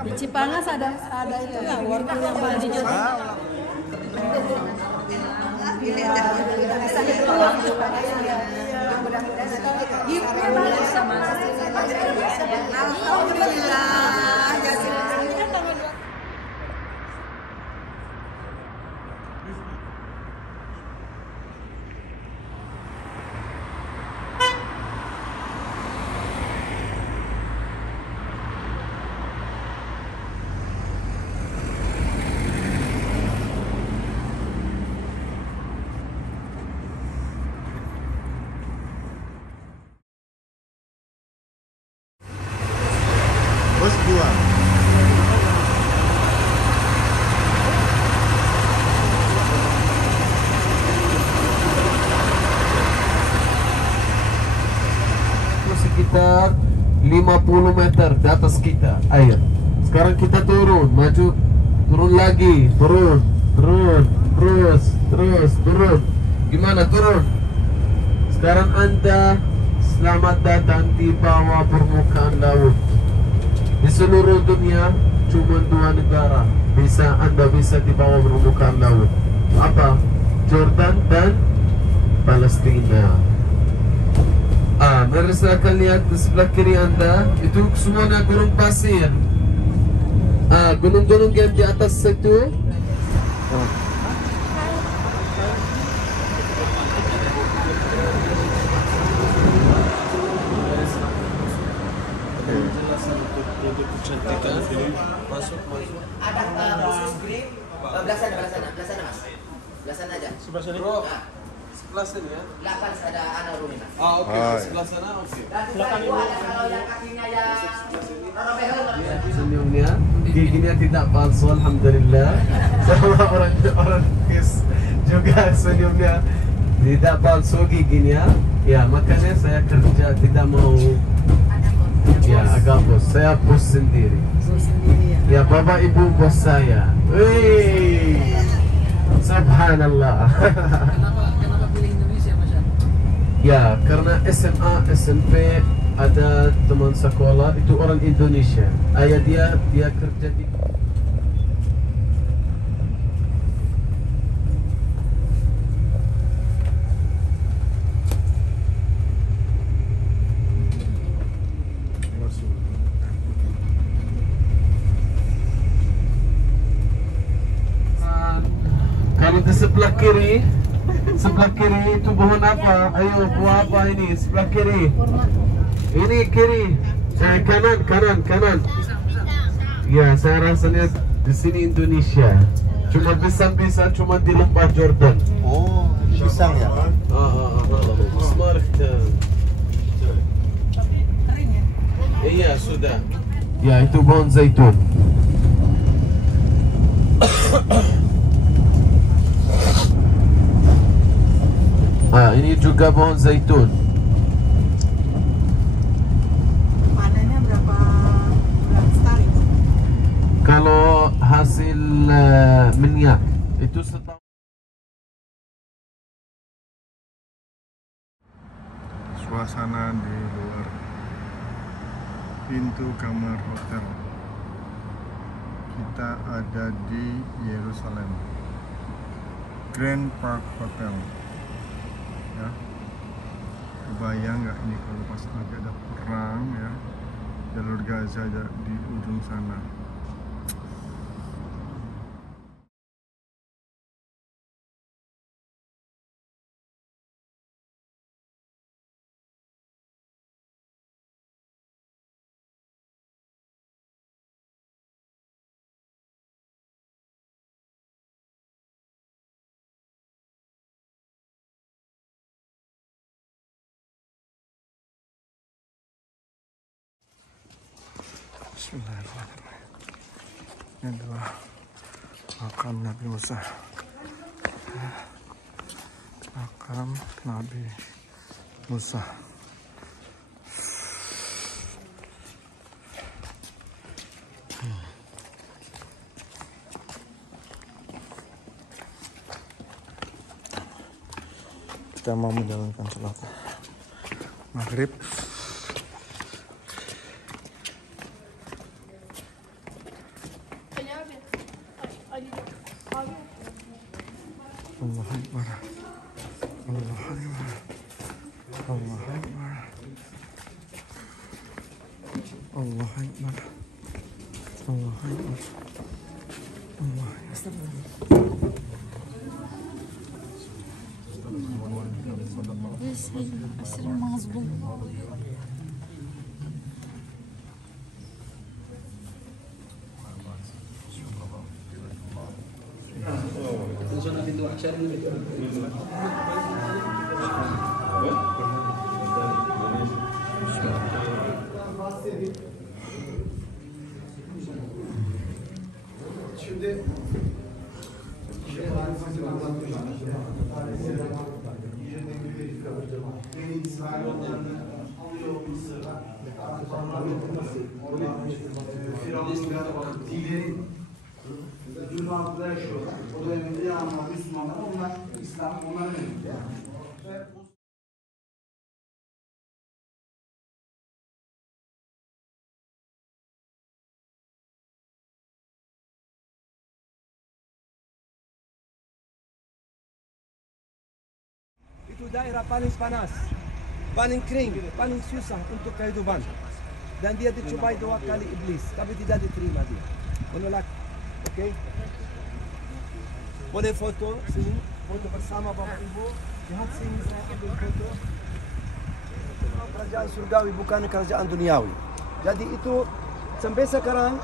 Di Cipanas ada itu nggak wortel yang baru dijual? Bos buah. Sekitar 50 meter di atas kita air. Sekarang kita turun, maju, turun lagi, turun, turun. Gimana turun? Sekarang Anda selamat datang di bawah permukaan laut. Di seluruh dunia cuma 2 negara Anda bisa di bawah permukaan laut. Apa? Jordan dan Palestina. Mari silakan lihat di sebelah kiri Anda, itu semuanya gunung pasir. Gunung-gunung yang di atas itu. Ada khusus grip belah sana mas, belah sana aja. Sebelah sini. Bro, sebelah sini ya. Belakang ada anak rumah mas. Oke. Sebelah sana oke. Belakang itu ada kalau yang kakinya yang senyumnya, giginya tidak palsu, alhamdulillah. Sama orang juga senyumnya tidak palsu giginya. Ya makanya saya kerja tidak mau. Ya agak bos, saya bos sendiri. Ya bapak ibu bos saya. Wih, subhanallah. Kenapa pilih Indonesia Mas? Ya karena SMA, SMP ada teman sekolah itu orang Indonesia. Ayah dia kerja di. Kalau di sebelah kiri itu pohon apa? Ayo, buah apa ini? Sebelah kiri. Ini kiri. Kanan. Ya, saya rasanya di sini Indonesia. Cuma pisang cuma di lembah Jordan. Oh, pisang ya? Iya, sudah. Ya, itu pohon zaitun. Ini juga pohon zaitun. Panennya berapa sekali? Kalau hasil minyak itu setahun. Suasana di luar pintu kamar hotel. Kita ada di Yerusalem, Grand Park Hotel. Ya, kebayang nggak ini kalau pas lagi ada perang ya, jalur Gaza ada di ujung sana. Bismillahirrahmanirrahim. Ini adalah makam Nabi Musa. Makam Nabi Musa. Kita mau menjalankan sholat maghrib. Allah Akbar. Allah Akbar. Allah Akbar. Allah Akbar. Allah Akbar. Allah Sering mazlum. Itu daerah paling panas, paling kering, paling susah untuk kehidupan. Dan dia dicobai 2 kali iblis, tapi tidak diterima dia. Menolak. Oke? Boleh foto sini, foto bersama Bapak Ibu. Lihat sini saya ambil foto. Kerajaan surgawi bukan kerajaan duniawi. Jadi itu sampai sekarang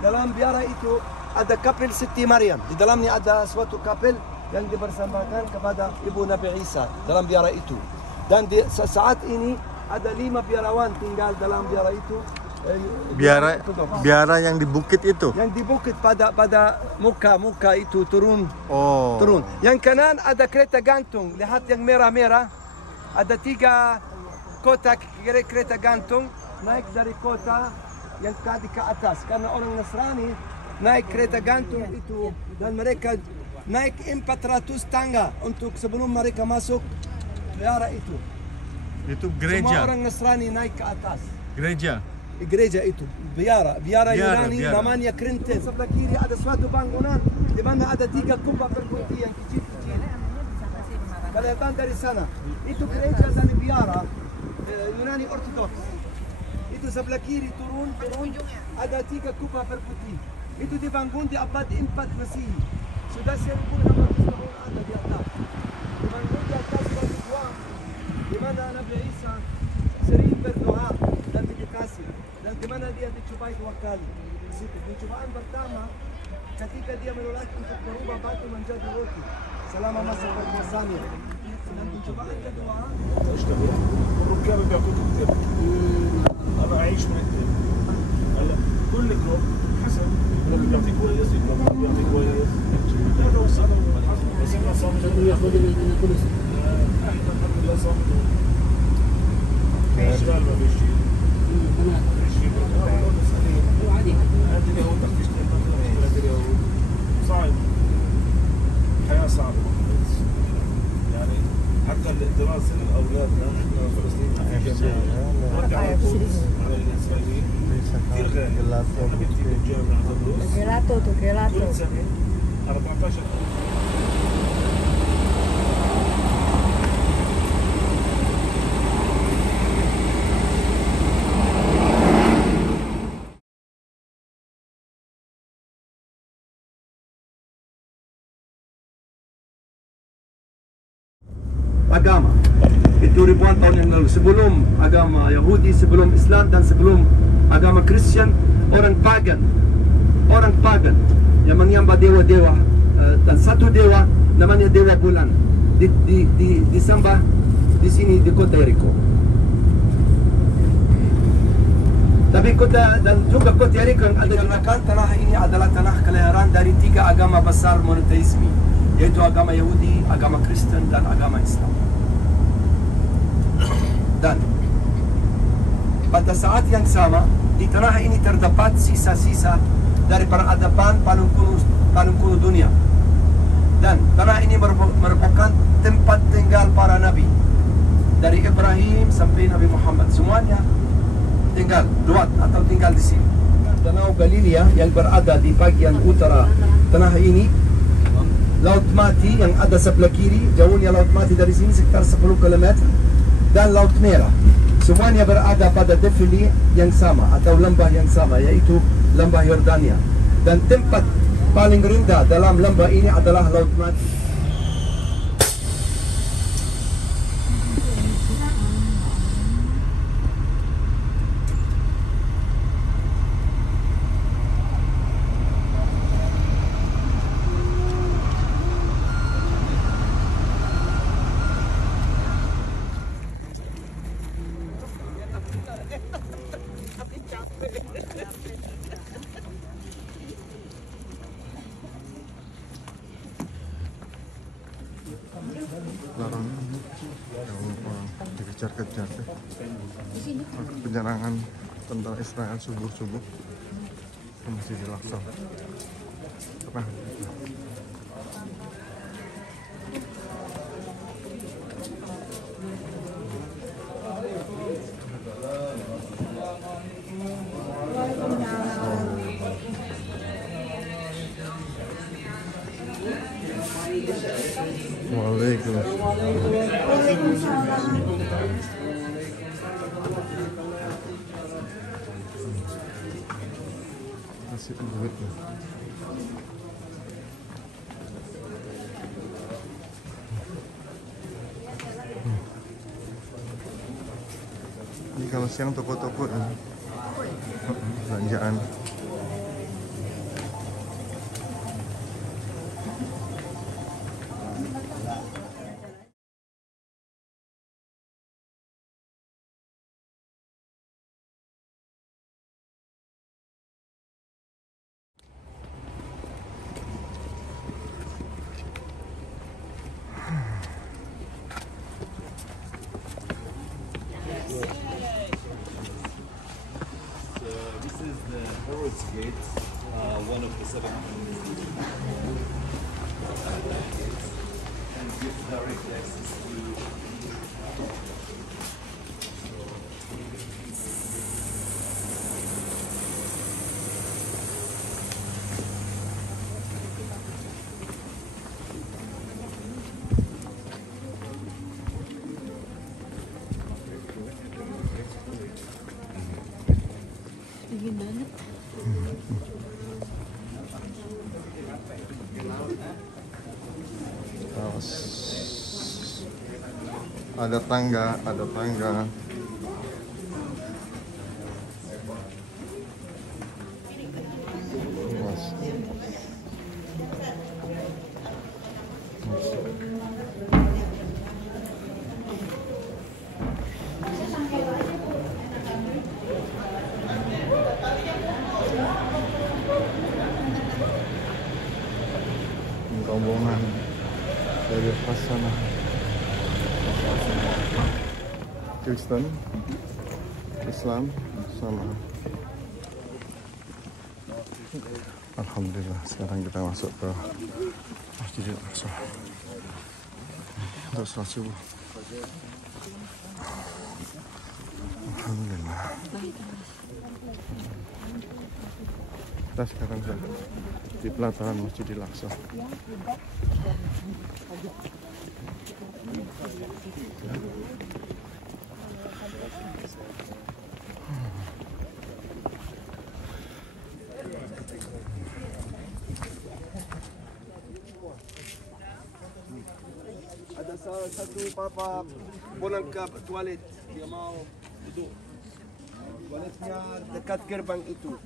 dalam biara itu ada kapel Siti Maryam. Di dalamnya ada suatu kapel yang dipersembahkan kepada Ibu Nabi Isa dalam biara itu. Dan saat ini ada 5 biarawan tinggal dalam biara itu. Biara yang di bukit itu. Yang di bukit pada muka itu turun. Oh. Turun. Yang kanan ada kereta gantung. Lihat yang merah-merah. Ada 3 kotak kereta gantung naik dari kota yang tadi ke atas. Karena orang Nasrani naik kereta gantung itu dan mereka naik 400 tangga untuk sebelum mereka masuk biara itu. Itu Semua gereja. orang Nasrani naik ke atas. Gereja. Gereja itu, biara Yunani namanya Krenten. Sebelah kiri ada suatu bangunan di mana ada 3 kubah berputih yang kecil-kecil. Kelihatan dari sana. Itu gereja dan biara Yunani Ortodoks. Itu sebelah kiri turun ada 3 kubah berputih. Itu dibangun di abad 4 Masehi. Sudah 1600 tahun ada di atas. Dibangun di atas batu tua, di mana Nabi Isa sering berdoa dan meditasi. Dan di mana dia dicobai 2 kali. Di situ. Pencobaan pertama ketika dia menolak untuk berubah batu menjadi roti selama masa perkuasaannya. Dan pencobaan kedua الركاب بيعطوك كتير انا اعيش من كتير هلا كل جروب حسب لما بيعطيك كويس يبقى بيعطيك كويس هذا هو السبب بس احنا صامت احنا الحمد لله صامت اشتغل ما بيشيل عندنا هو تحت يشتغل مثلا صعب الحياه صعبه يعني حتى الدراسه لاولادنا احنا فلسطينيين نرجع على القدس على الاسرائيليين كثير غالي احنا بنتي بالجامعه تدرس كل سنه 14. agama. Itu ribuan tahun yang lalu. Sebelum agama Yahudi, sebelum Islam dan sebelum agama Kristen, orang pagan yang menyembah dewa-dewa dan satu dewa namanya dewa bulan disembah di sini di kota Jericho. Tapi dan juga kau tiarikan ada digunakan tanah ini adalah tanah kelahiran dari 3 agama besar monoteisme, yaitu agama Yahudi, agama Kristen, dan agama Islam. Dan pada saat yang sama di tanah ini terdapat sisa-sisa dari peradaban paling kuno dunia. Dan tanah ini merupakan tempat tinggal para nabi dari Ibrahim sampai Nabi Muhammad, semuanya tinggal atau tinggal di sini. Danau Galilea yang berada di bagian utara tanah ini, Laut Mati yang ada sebelah kiri, jauhnya Laut Mati dari sini sekitar 10 km, dan Laut Merah, semuanya berada pada defili yang sama atau lembah yang sama, yaitu lembah Yordania. Dan tempat paling rendah dalam lembah ini adalah Laut Mati. Larang dikejar-kejar penyerangan tentara Israel subuh-subuh ke Masjidil Aqsa. Masih duit nih. Ini kalau siang toko-toko ini belanjaan. Harrods Gate, one of the 7 and give direct access to ada tangga. Rombongan dari sana. Kristen, Islam sama. Alhamdulillah, sekarang kita masuk ke Masjidil Aqsa untuk sholat subuh. Alhamdulillah. Kita sekarang di pelataran Masjidil Aqsa. Ada satu papa pulang ke toilet, dia mau duduk. Toiletnya dekat gerbang itu.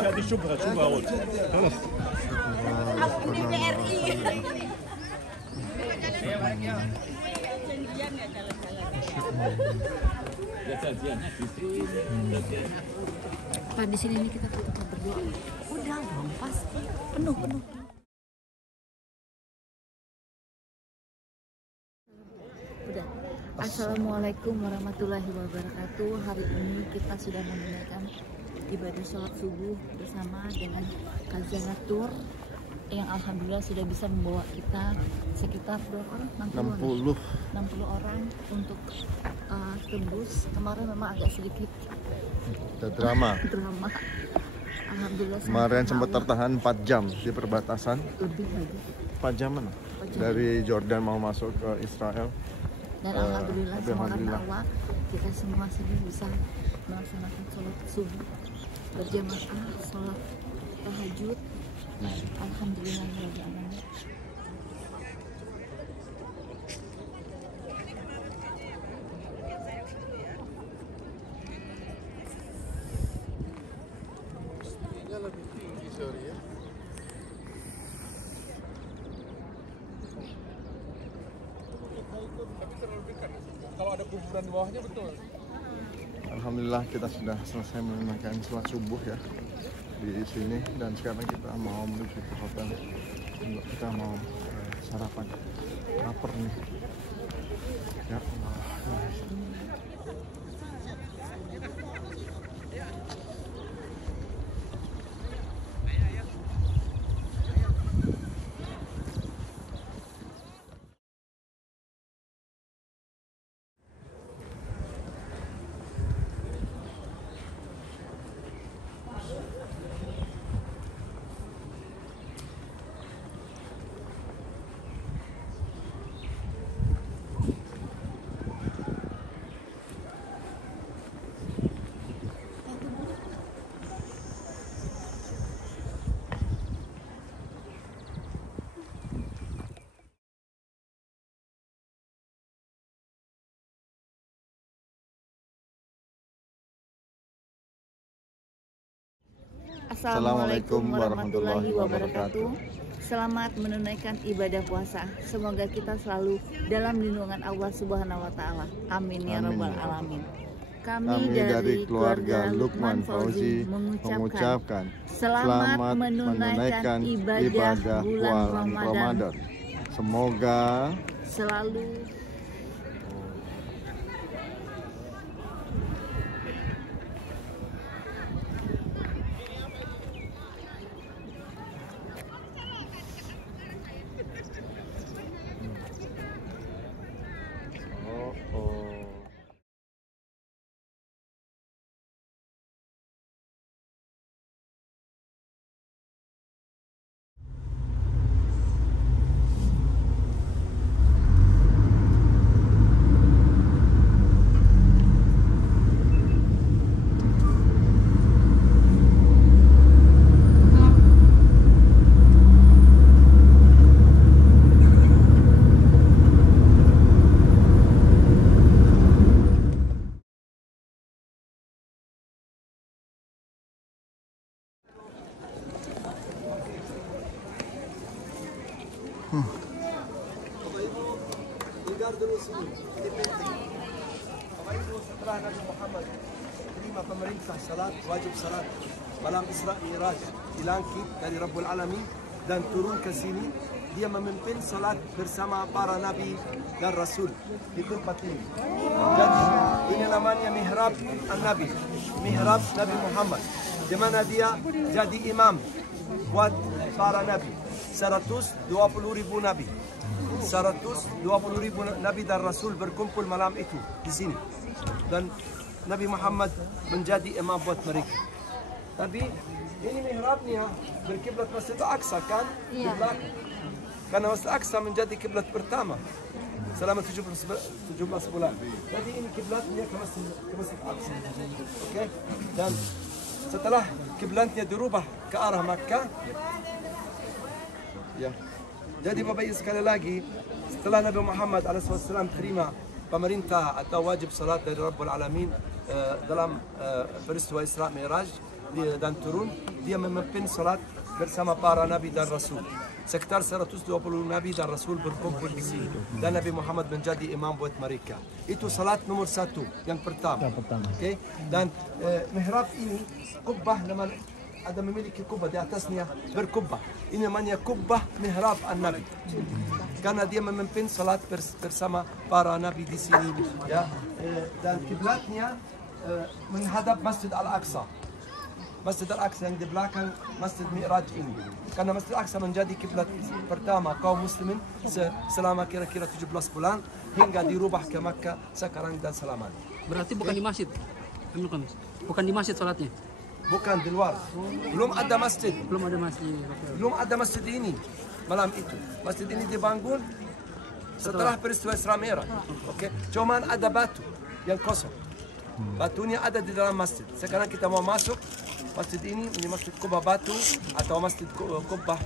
هذه شبهه هون خلص Pak, di sini nih kita berdoa. Udah dong, pasti penuh. Udah. Assalamualaikum warahmatullahi wabarakatuh. Hari ini kita sudah menunaikan ibadah sholat subuh bersama dengan Khazanatur yang alhamdulillah sudah bisa membawa kita sekitar berapa orang? 60 orang untuk tembus. Kemarin memang agak sedikit drama. Alhamdulillah kemarin sempat tertahan 4 jam di perbatasan. Lebih lagi 4 jaman dari Jordan mau masuk ke Israel. Dan alhamdulillah karena Allah kita semua sudah bisa melaksanakan sholat subuh berjamaah, sholat tahajud. Alhamdulillah rabbil alamin. Lebih tinggi sorry ya. Kalau ada kuburan di bawahnya betul. Alhamdulillah kita sudah selesai menunaikan sholat subuh ya di sini, dan sekarang kita mau menuju ke hotel untuk kita mau sarapan. Lapar nih. Ya Allah. Assalamualaikum warahmatullahi wabarakatuh. Selamat menunaikan ibadah puasa. Semoga kita selalu dalam lindungan Allah Subhanahu wa taala. Amin ya rabbal alamin. Kami dari keluarga Lukman Fauzi mengucapkan selamat menunaikan ibadah bulan Ramadan. Semoga selalu setelah Nabi Muhammad terima pemerintah salat, wajib salat malam Isra Mi'raj di langit dari Rabbul Alamin dan turun ke sini, dia memimpin salat bersama para nabi dan rasul di tempat ini. Jadi ini namanya mihrab an-Nabi, mihrab Nabi Muhammad, di mana dia jadi imam buat para nabi. 120.000 nabi, 120.000 nabi dan rasul berkumpul malam itu di sini, dan Nabi Muhammad menjadi imam buat mereka. Tapi ini mihrabnya berkiblat Masjid Al-Aqsa kan? Iya. Karena Masjid Al-Aqsa menjadi kiblat pertama. selama 17 bulan. Jadi ini kiblatnya ke Masjid Al-Aqsa. Oke. Dan setelah kiblatnya dirubah ke arah Makkah, ya. Jadi Bapak Ibu sekali lagi, setelah Nabi Muhammad SAW terima pemerintah atau wajib salat dari Rabbul Alamin dalam peristiwa Isra Mi'raj dan turun, dia memimpin salat bersama para Nabi dan Rasul. Sekitar 120 Nabi dan Rasul berkumpul di sini. Dan Nabi Muhammad menjadi imam buat mereka. Itu salat nomor 1, yang pertama. Okay? Dan mihrab ini, kubbah namanya, ada memiliki kubbah di atasnya berkubbah. Ini namanya kubbah mihrab an-Nabi. Karena dia memimpin salat bersama para Nabi di sini. Ya. Dan kiblatnya menghadap Masjid Al-Aqsa. Masjid Al-Aqsa yang di belakang Masjid Mi'raj ini. Karena Masjid Al-Aqsa menjadi kiblat pertama kaum muslimin selama kira-kira 17 bulan hingga dirubah ke Makkah sekarang dan selamanya. Berarti bukan di masjid? Bukan di masjid sholatnya? Bukan di luar. Belum ada masjid. Belum ada masjid. Belum ada masjid ini malam itu. Masjid ini dibangun setelah peristiwa Isra Mi'raj. Oke. Cuman ada batu yang kosong. Batunya ada di dalam masjid. Sekarang kita mau masuk masjid ini, ini masjid kubbah batu atau masjid kubbah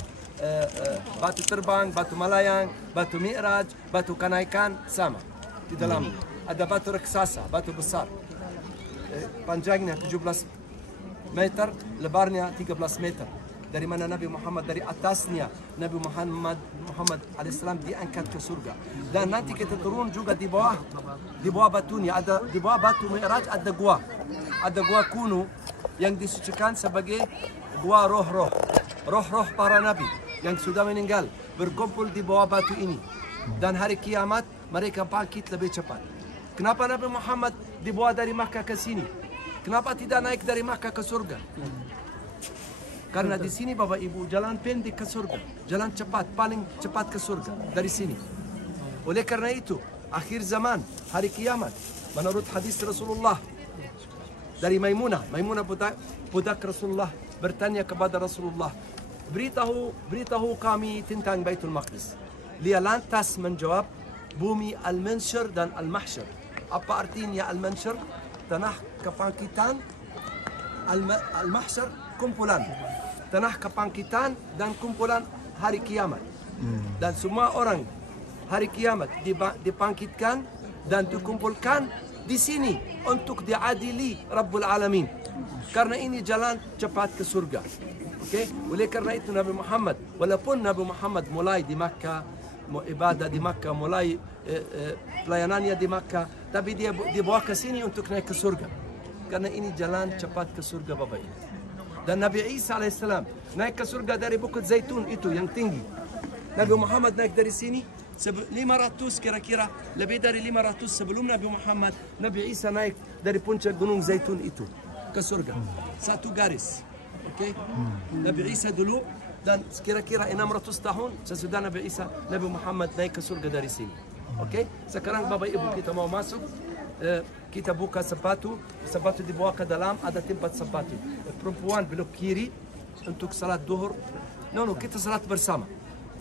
batu terbang, batu melayang, batu mi'raj, batu kenaikan sama di dalam. Ada batu raksasa, batu besar. Panjangnya 17 meter, lebarnya 13 meter. Dari mana Nabi Muhammad, dari atasnya Nabi Muhammad alaihissalam diangkat ke surga. Dan nanti kita turun juga di bawah batunya, ada di bawah batu Mi'raj ada gua kuno yang disucikan sebagai gua roh-roh para nabi yang sudah meninggal berkumpul di bawah batu ini. Dan hari kiamat mereka bangkit lebih cepat. Kenapa Nabi Muhammad dibawa dari Makkah ke sini? Kenapa tidak naik dari Makkah ke surga? Karena di sini Bapak Ibu jalan pendek ke surga, jalan cepat, paling cepat ke surga dari sini. Oleh karena itu, akhir zaman, hari kiamat, menurut hadis Rasulullah dari Maimunah budak Rasulullah bertanya kepada Rasulullah, beritahu kami tentang Baitul Maqdis. Dia lantas menjawab, bumi Al-Mansyar dan Al-Mahsyar. Apa artinya Al-Mansyar? Tanah kebangkitan, Al-Mahsyar kumpulan. Tanah kebangkitan dan kumpulan hari kiamat. Dan semua orang hari kiamat dibangkitkan dan dikumpulkan di sini untuk diadili Rabbul Alamin. Karena ini jalan cepat ke surga. Okay? Oleh karena itu Nabi Muhammad, walaupun Nabi Muhammad mulai di Makkah, ibadah di Makkah, mulai pelayanannya di Makkah, tapi dia dibawa ke sini untuk naik ke surga. Karena ini jalan cepat ke surga Bapak Ibu. Dan Nabi Isa alaihissalam naik ke surga dari Bukit Zaitun itu yang tinggi. Nabi Muhammad naik dari sini 500 kira-kira, lebih dari 500 sebelum Nabi Muhammad. Nabi Isa naik dari puncak Gunung Zaitun itu ke surga. Satu garis. Oke? Nabi Isa dulu dan kira-kira 600 tahun sesudah Nabi Isa, Nabi Muhammad naik ke surga dari sini. Oke? Sekarang Bapak Ibu kita mau masuk. Kita buka sepatu dibawa ke dalam, ada tempat sepatu. Perempuan belok kiri untuk salat duhur. Kita salat bersama.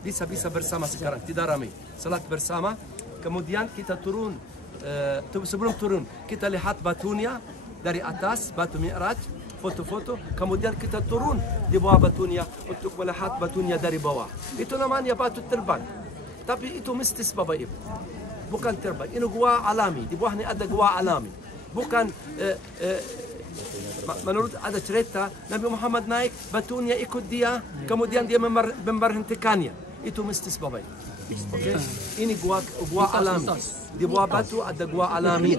Bisa bersama sekarang, tidak ramai. Salat bersama, kemudian kita turun. Sebelum turun, kita lihat batunya dari atas, batu Mi'raj, foto-foto. Kemudian kita turun di bawah batunya untuk melihat batunya dari bawah. Itu namanya batu terbang. Tapi itu mistis Bapak Ibu. Bukan terbang, ini gua alami. Di bawahnya ada gua alami. Bukan menurut ada cerita Nabi Muhammad naik, batunya ikut dia, kemudian dia memberhentikannya. Itu mistis Bapak. Okay? Ini gua alami. Di bawah batu ada gua alami.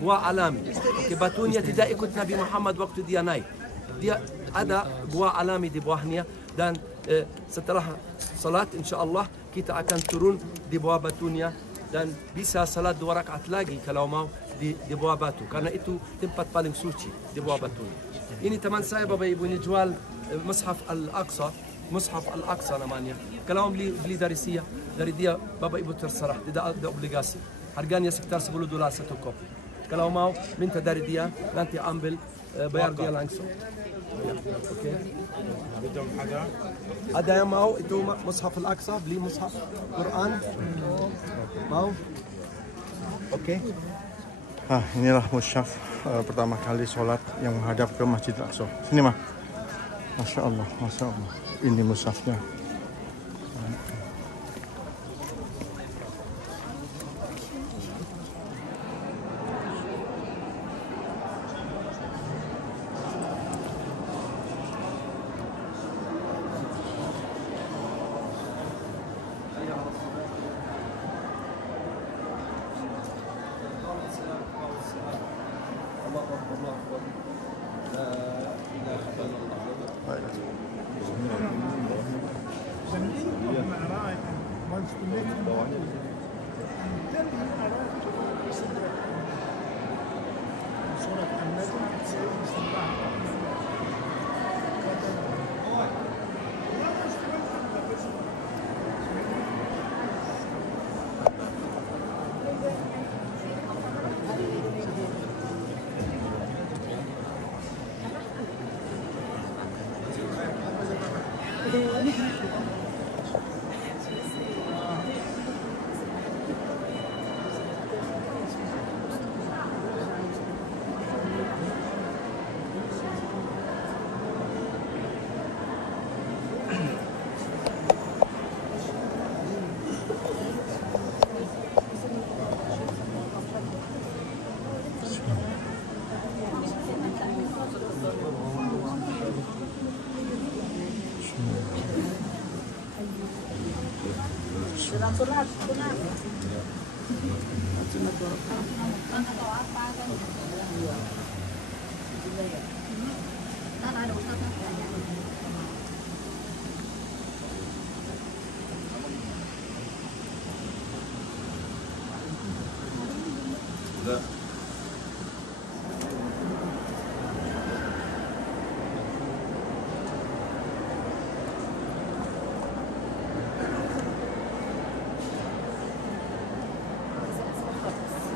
Gua alami. Okay, batunya tidak ikut Nabi Muhammad waktu dia naik. Dia ada gua alami di bawahnya. Dan setelah salat insyaAllah kita akan turun di bawah batunya. Dan bisa salat 2 rakaat lagi kalau mau di bawah batu. Karena itu tempat paling suci di bawah batu. Ini teman saya Bapak Ibu ini jual Mushaf Al-Aqsa. Mushaf Al-Aqsa namanya. Kalau beli dari dia Bapak Ibu terserah. Tidak ada obligasi. Harganya sekitar $10 satu kopi. Kalau mau minta dari dia nanti ambil bayar dia langsung. بدهم حدا Ada yang mau itu mushaf Al-Aqsa, beli mushaf Quran. Mau? Oke. Inilah mushaf pertama kali sholat yang menghadap ke Masjid Al-Aqsa. Sini mah. Masya Allah, Masya Allah. Ini mushafnya.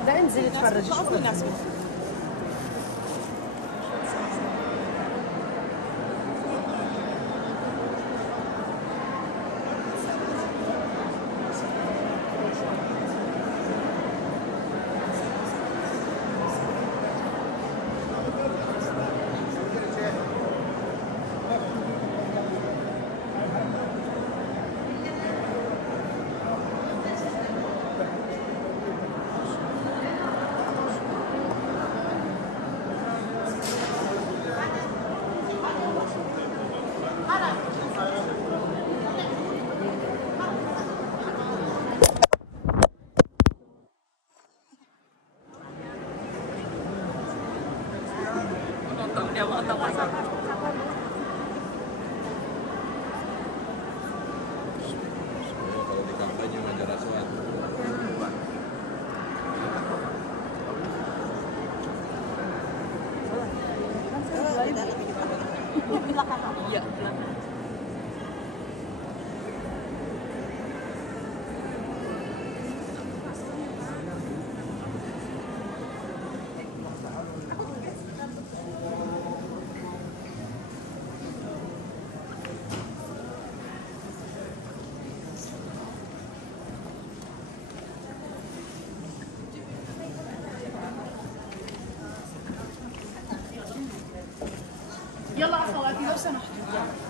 ده انزل اتفرج شوف الناس Kalau di kampanye wajar asuhan. Iya, belakang. يلا اخواتي لو سمحتوا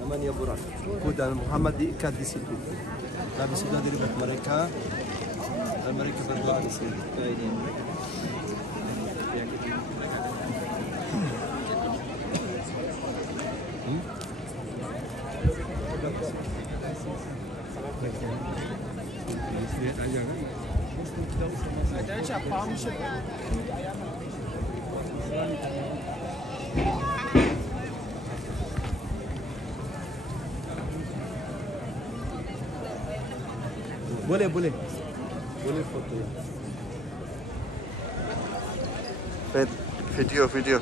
Namanya Burak. Kuda Muhammad diikat di situ. Tapi sudah dilibat mereka dan mereka berdoa di sini. Boleh foto ya. Video.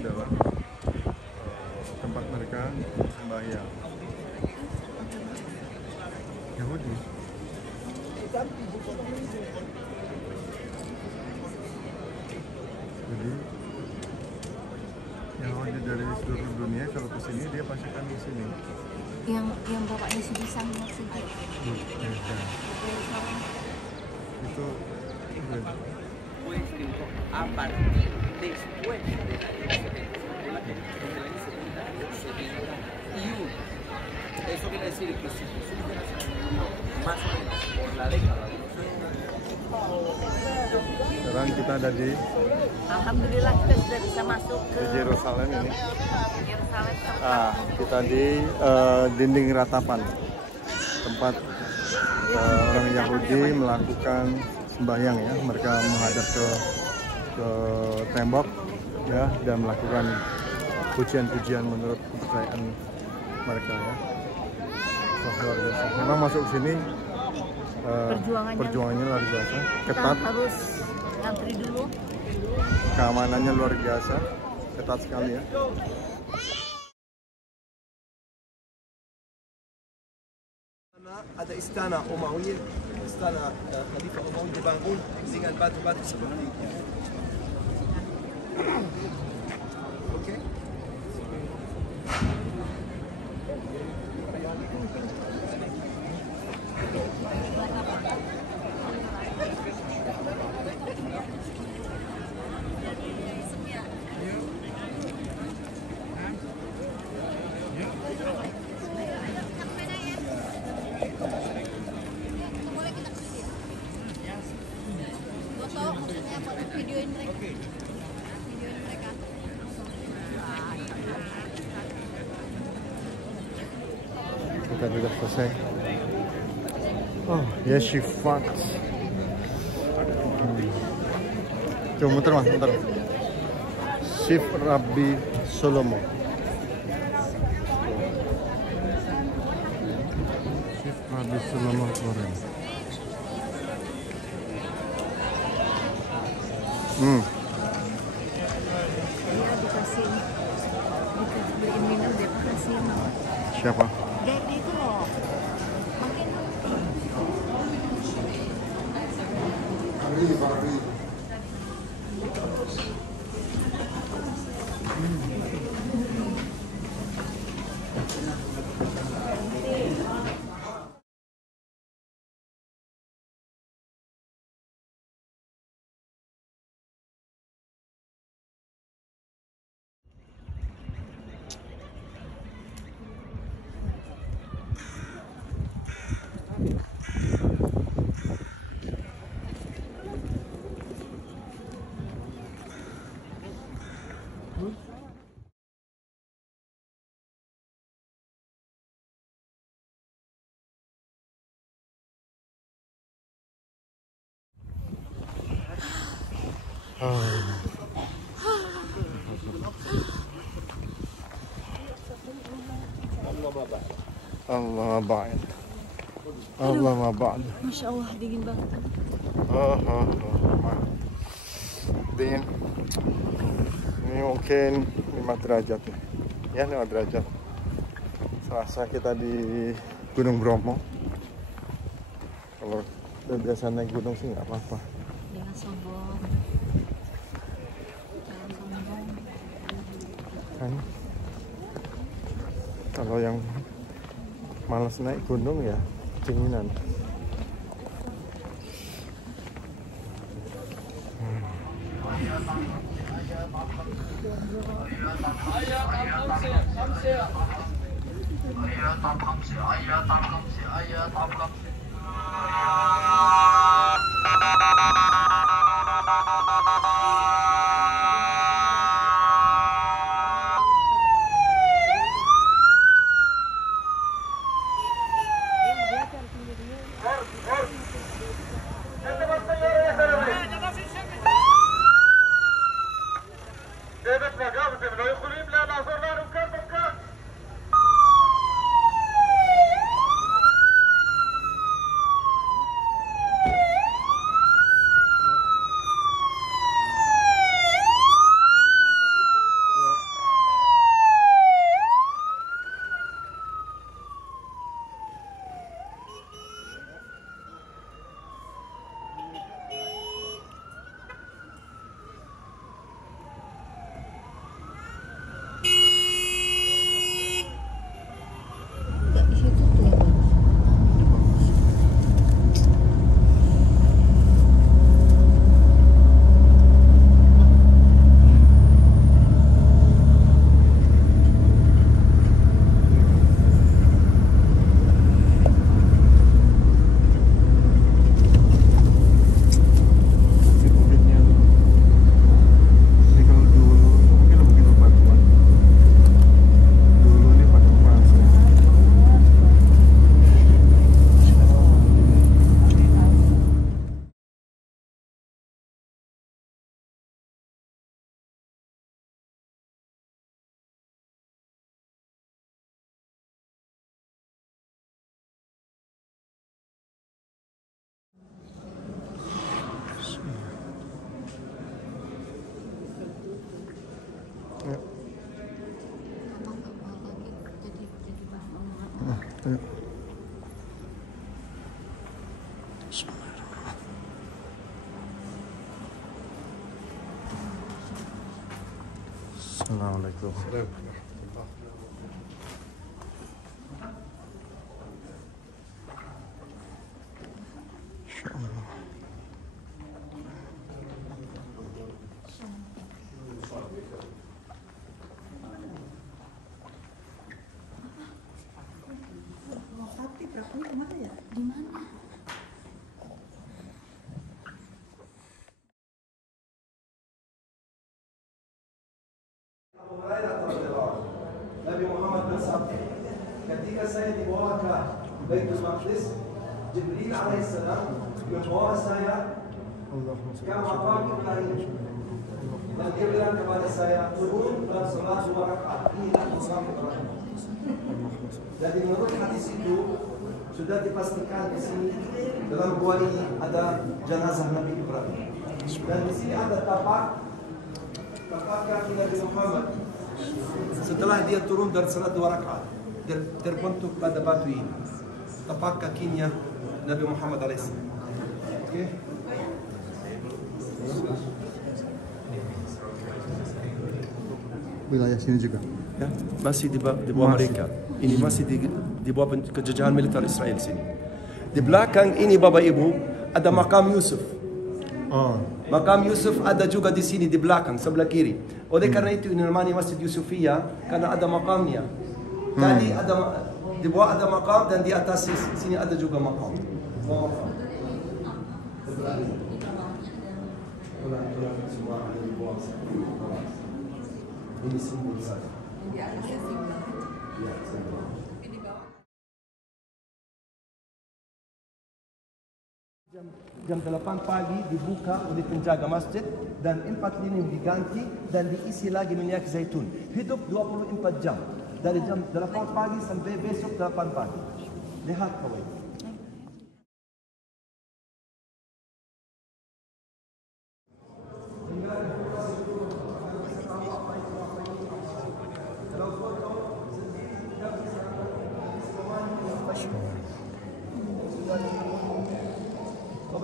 adalah tempat mereka sembahyang. Yahudi. Jadi Yahudi dari seluruh dunia kalau ke sini dia pasti akan ke sini. Yang bapaknya si Bisang maksudnya. Itu a partir después de la elección de la 71. Eso quiere decir que si Jesús hubiera nacido más o menos por la década de los 70. sekarang kita ada di Alhamdulillah kita sudah bisa masuk ke Yerusalem ini. Yerusalem. Kita di dinding ratapan, tempat orang Yahudi melakukan sembahyang ya. Mereka menghadap ke tembok ya dan melakukan pujian-pujian menurut kepercayaan mereka ya. Luar biasa. Memang masuk sini perjuangannya luar biasa, ketat. Kita harus ngantri dulu. Keamanannya luar biasa, ketat sekali ya. Ada istana Umayyah, istana Khalifah Umayyah dibangun dengan batu-batu seperti ini. Oke. Kita sudah selesai. Oh, Yeshivot. Coba muter mas, muter. Shiv Rabbi Solomo. Shiv Rabbi Solomo Koren. Dia dikasih beliin minum dia kasih mama. Siapa? Dia itu loh. Makin Allah ba'd. Allah ba'd. Masya Allah dingin banget. Dingin. Ini mungkin 5 derajat ya. 5 derajat. Selasa kita di Gunung Bromo. Kalau biasa naik gunung sih nggak apa-apa. Jangan sombong. Jangan sombong. Kan? Kalau yang malas naik gunung ya kedinginan. Ayo. Assalamualaikum. Nabi Muhammad bersabda, ketika saya dibawa ke Baitul Maqdis, Jibril alaihissalam membawa saya ke maqam Ibrahim dan dia bilang kepada saya, turun dan salat 2 rakaat. Inilah maqam Ibrahim. Jadi menurut hadis itu sudah dipastikan di sini dalam gua ini ada jenazah Nabi Ibrahim. Dan di sini ada tapak kaki Nabi Muhammad. Setelah dia turun dari salat 2 rakaat, terbentuk pada batu ini tapak kakinya Nabi Muhammad alaihissalam. Oke. Wilayah sini juga. Ya, masih di bawah mereka. Ini masih di bawah kejajahan militer Israel sini. Di belakang ini Bapak Ibu ada makam Yusuf. Makam Yusuf ada juga di sini di belakang sebelah kiri. Oleh karena itu ini namanya Masjid Yusufiyah karena ada makamnya. Tadi ada di bawah ada makam dan di atas sini ada juga makam. Semua ada di bawah. Ini simbol saja. Jam 8 pagi dibuka oleh penjaga masjid dan 4 lilin diganti dan diisi lagi minyak zaitun. Hidup 24 jam dari jam 8 pagi sampai besok 8 pagi. Lihat kawan.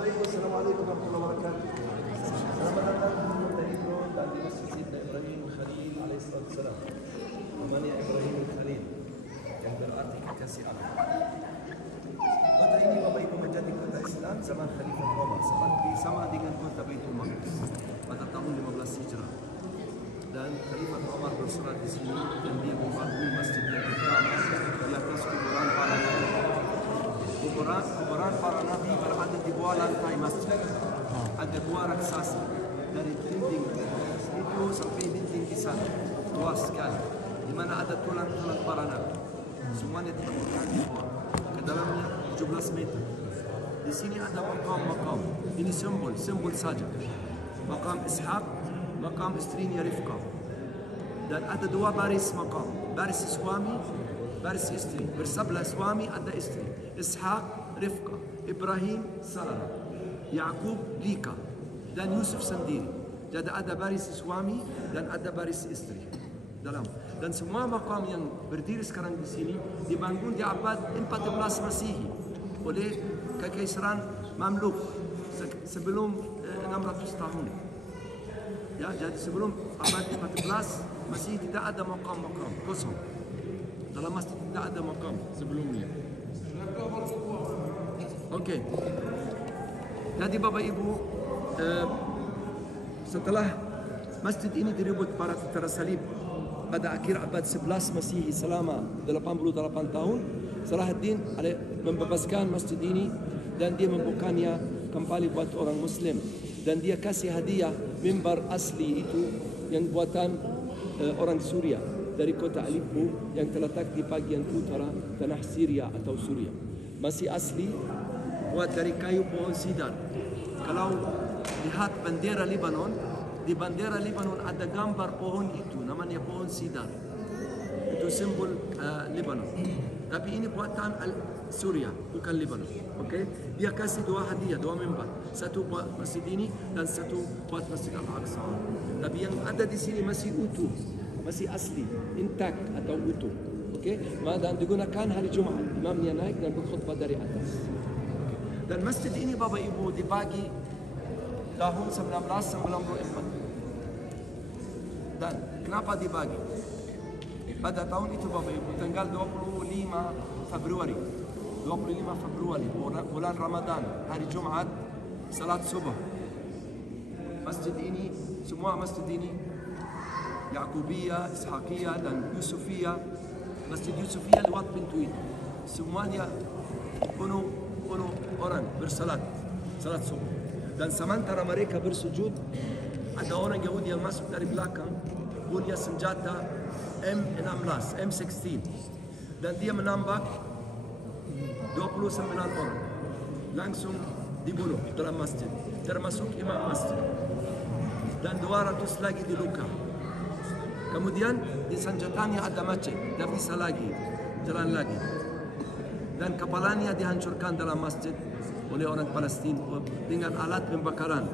Assalamualaikum warahmatullahi wabarakatuh. Selamat datang di Masjid Ibrahim dan di Masjid Ibrahim Khalil alaihissalam. Namanya Ibrahim Khalil yang berarti kekasih Allah. Kota ini Bapak Ibu menjadi kota Islam zaman Khalifah Umar sama dengan kota Baitul Maqdis pada tahun 15 Hijrah. Dan Khalifah Umar bersolat di sini dan dia membangun masjid yang pertama di atas kuburan para nabi. Kuburan para nabi berada di bawah lantai masjid. Ada 2 raksasa dari dinding itu sampai dinding di sana, luas sekali, di mana ada tulang-tulang para nabi. Semuanya dikuburkan di bawah. Ke dalamnya 17 meter. Di sini ada makam-makam. Ini simbol saja. Makam Ishaq, makam istrinya Rifqah. Dan ada 2 baris makam, baris suami, baris istri. Bersebelah suami ada istri. Ishaq, Rifqah, Ibrahim, Sarah, Yaqub, Lika, dan Yusuf sendiri. Jadi ada baris suami dan ada baris istri dalam. Dan semua makam yang berdiri sekarang di sini dibangun di abad 14 Masehi oleh kekaisaran Mamluk sebelum 600 tahun. Ya, jadi sebelum abad 14 masih tidak ada makam-makam, kosong. Dalam masjid tidak ada makam sebelumnya. Oke. Jadi Bapak Ibu, setelah masjid ini direbut para tentara salib pada akhir abad 11 Masehi selama 88 tahun, Salahuddin membebaskan masjid ini dan dia membukanya kembali buat orang Muslim. Dan dia kasih hadiah mimbar asli itu yang buatan orang Suria dari kota Aleppo yang terletak di bagian utara tanah Syria atau Suria. Masih asli, buat dari kayu pohon sidar. Kalau lihat bendera Lebanon, di bendera Lebanon ada gambar pohon itu, namanya pohon sidar. Itu simbol Lebanon. Tapi ini buatan Suria, bukan Lebanon. Oke? Dia kasih 2 hadiah, 2 mimbar. Satu buat masjid ini dan satu buat Masjid Al-Aqsa. Tapi yang ada di sini masih utuh. masih asli, intact atau utuh. Okey, dan digunakan hari Jumaat. Imamnya naik dan berkhutbah dari atas. Dan masjid ini Bapak Ibu dibagi tahun 1994. Dan kenapa dibagi? Pada tahun itu Bapak Ibu, tanggal 25 Februari, bulan Ramadan, hari Jumat, salat subuh. Masjid ini, semua masjid ini, Yaqubiyah, Ishaqiyah dan Yusufiyah, Masjid Yusufiyah lewat pintu itu. Semuanya penuh orang bersalat, salat subuh. Dan sementara mereka bersujud, ada orang Yahudi yang masuk dari belakang, punya senjata M16, M16. Dan dia menambah 29 orang. Langsung dibunuh dalam masjid, termasuk imam masjid. Dan 200 lagi diluka. Kemudian di senjatanya ada macet, tidak bisa lagi jalan lagi. Dan kepalanya dihancurkan dalam masjid oleh orang Palestina dengan alat pembakaran,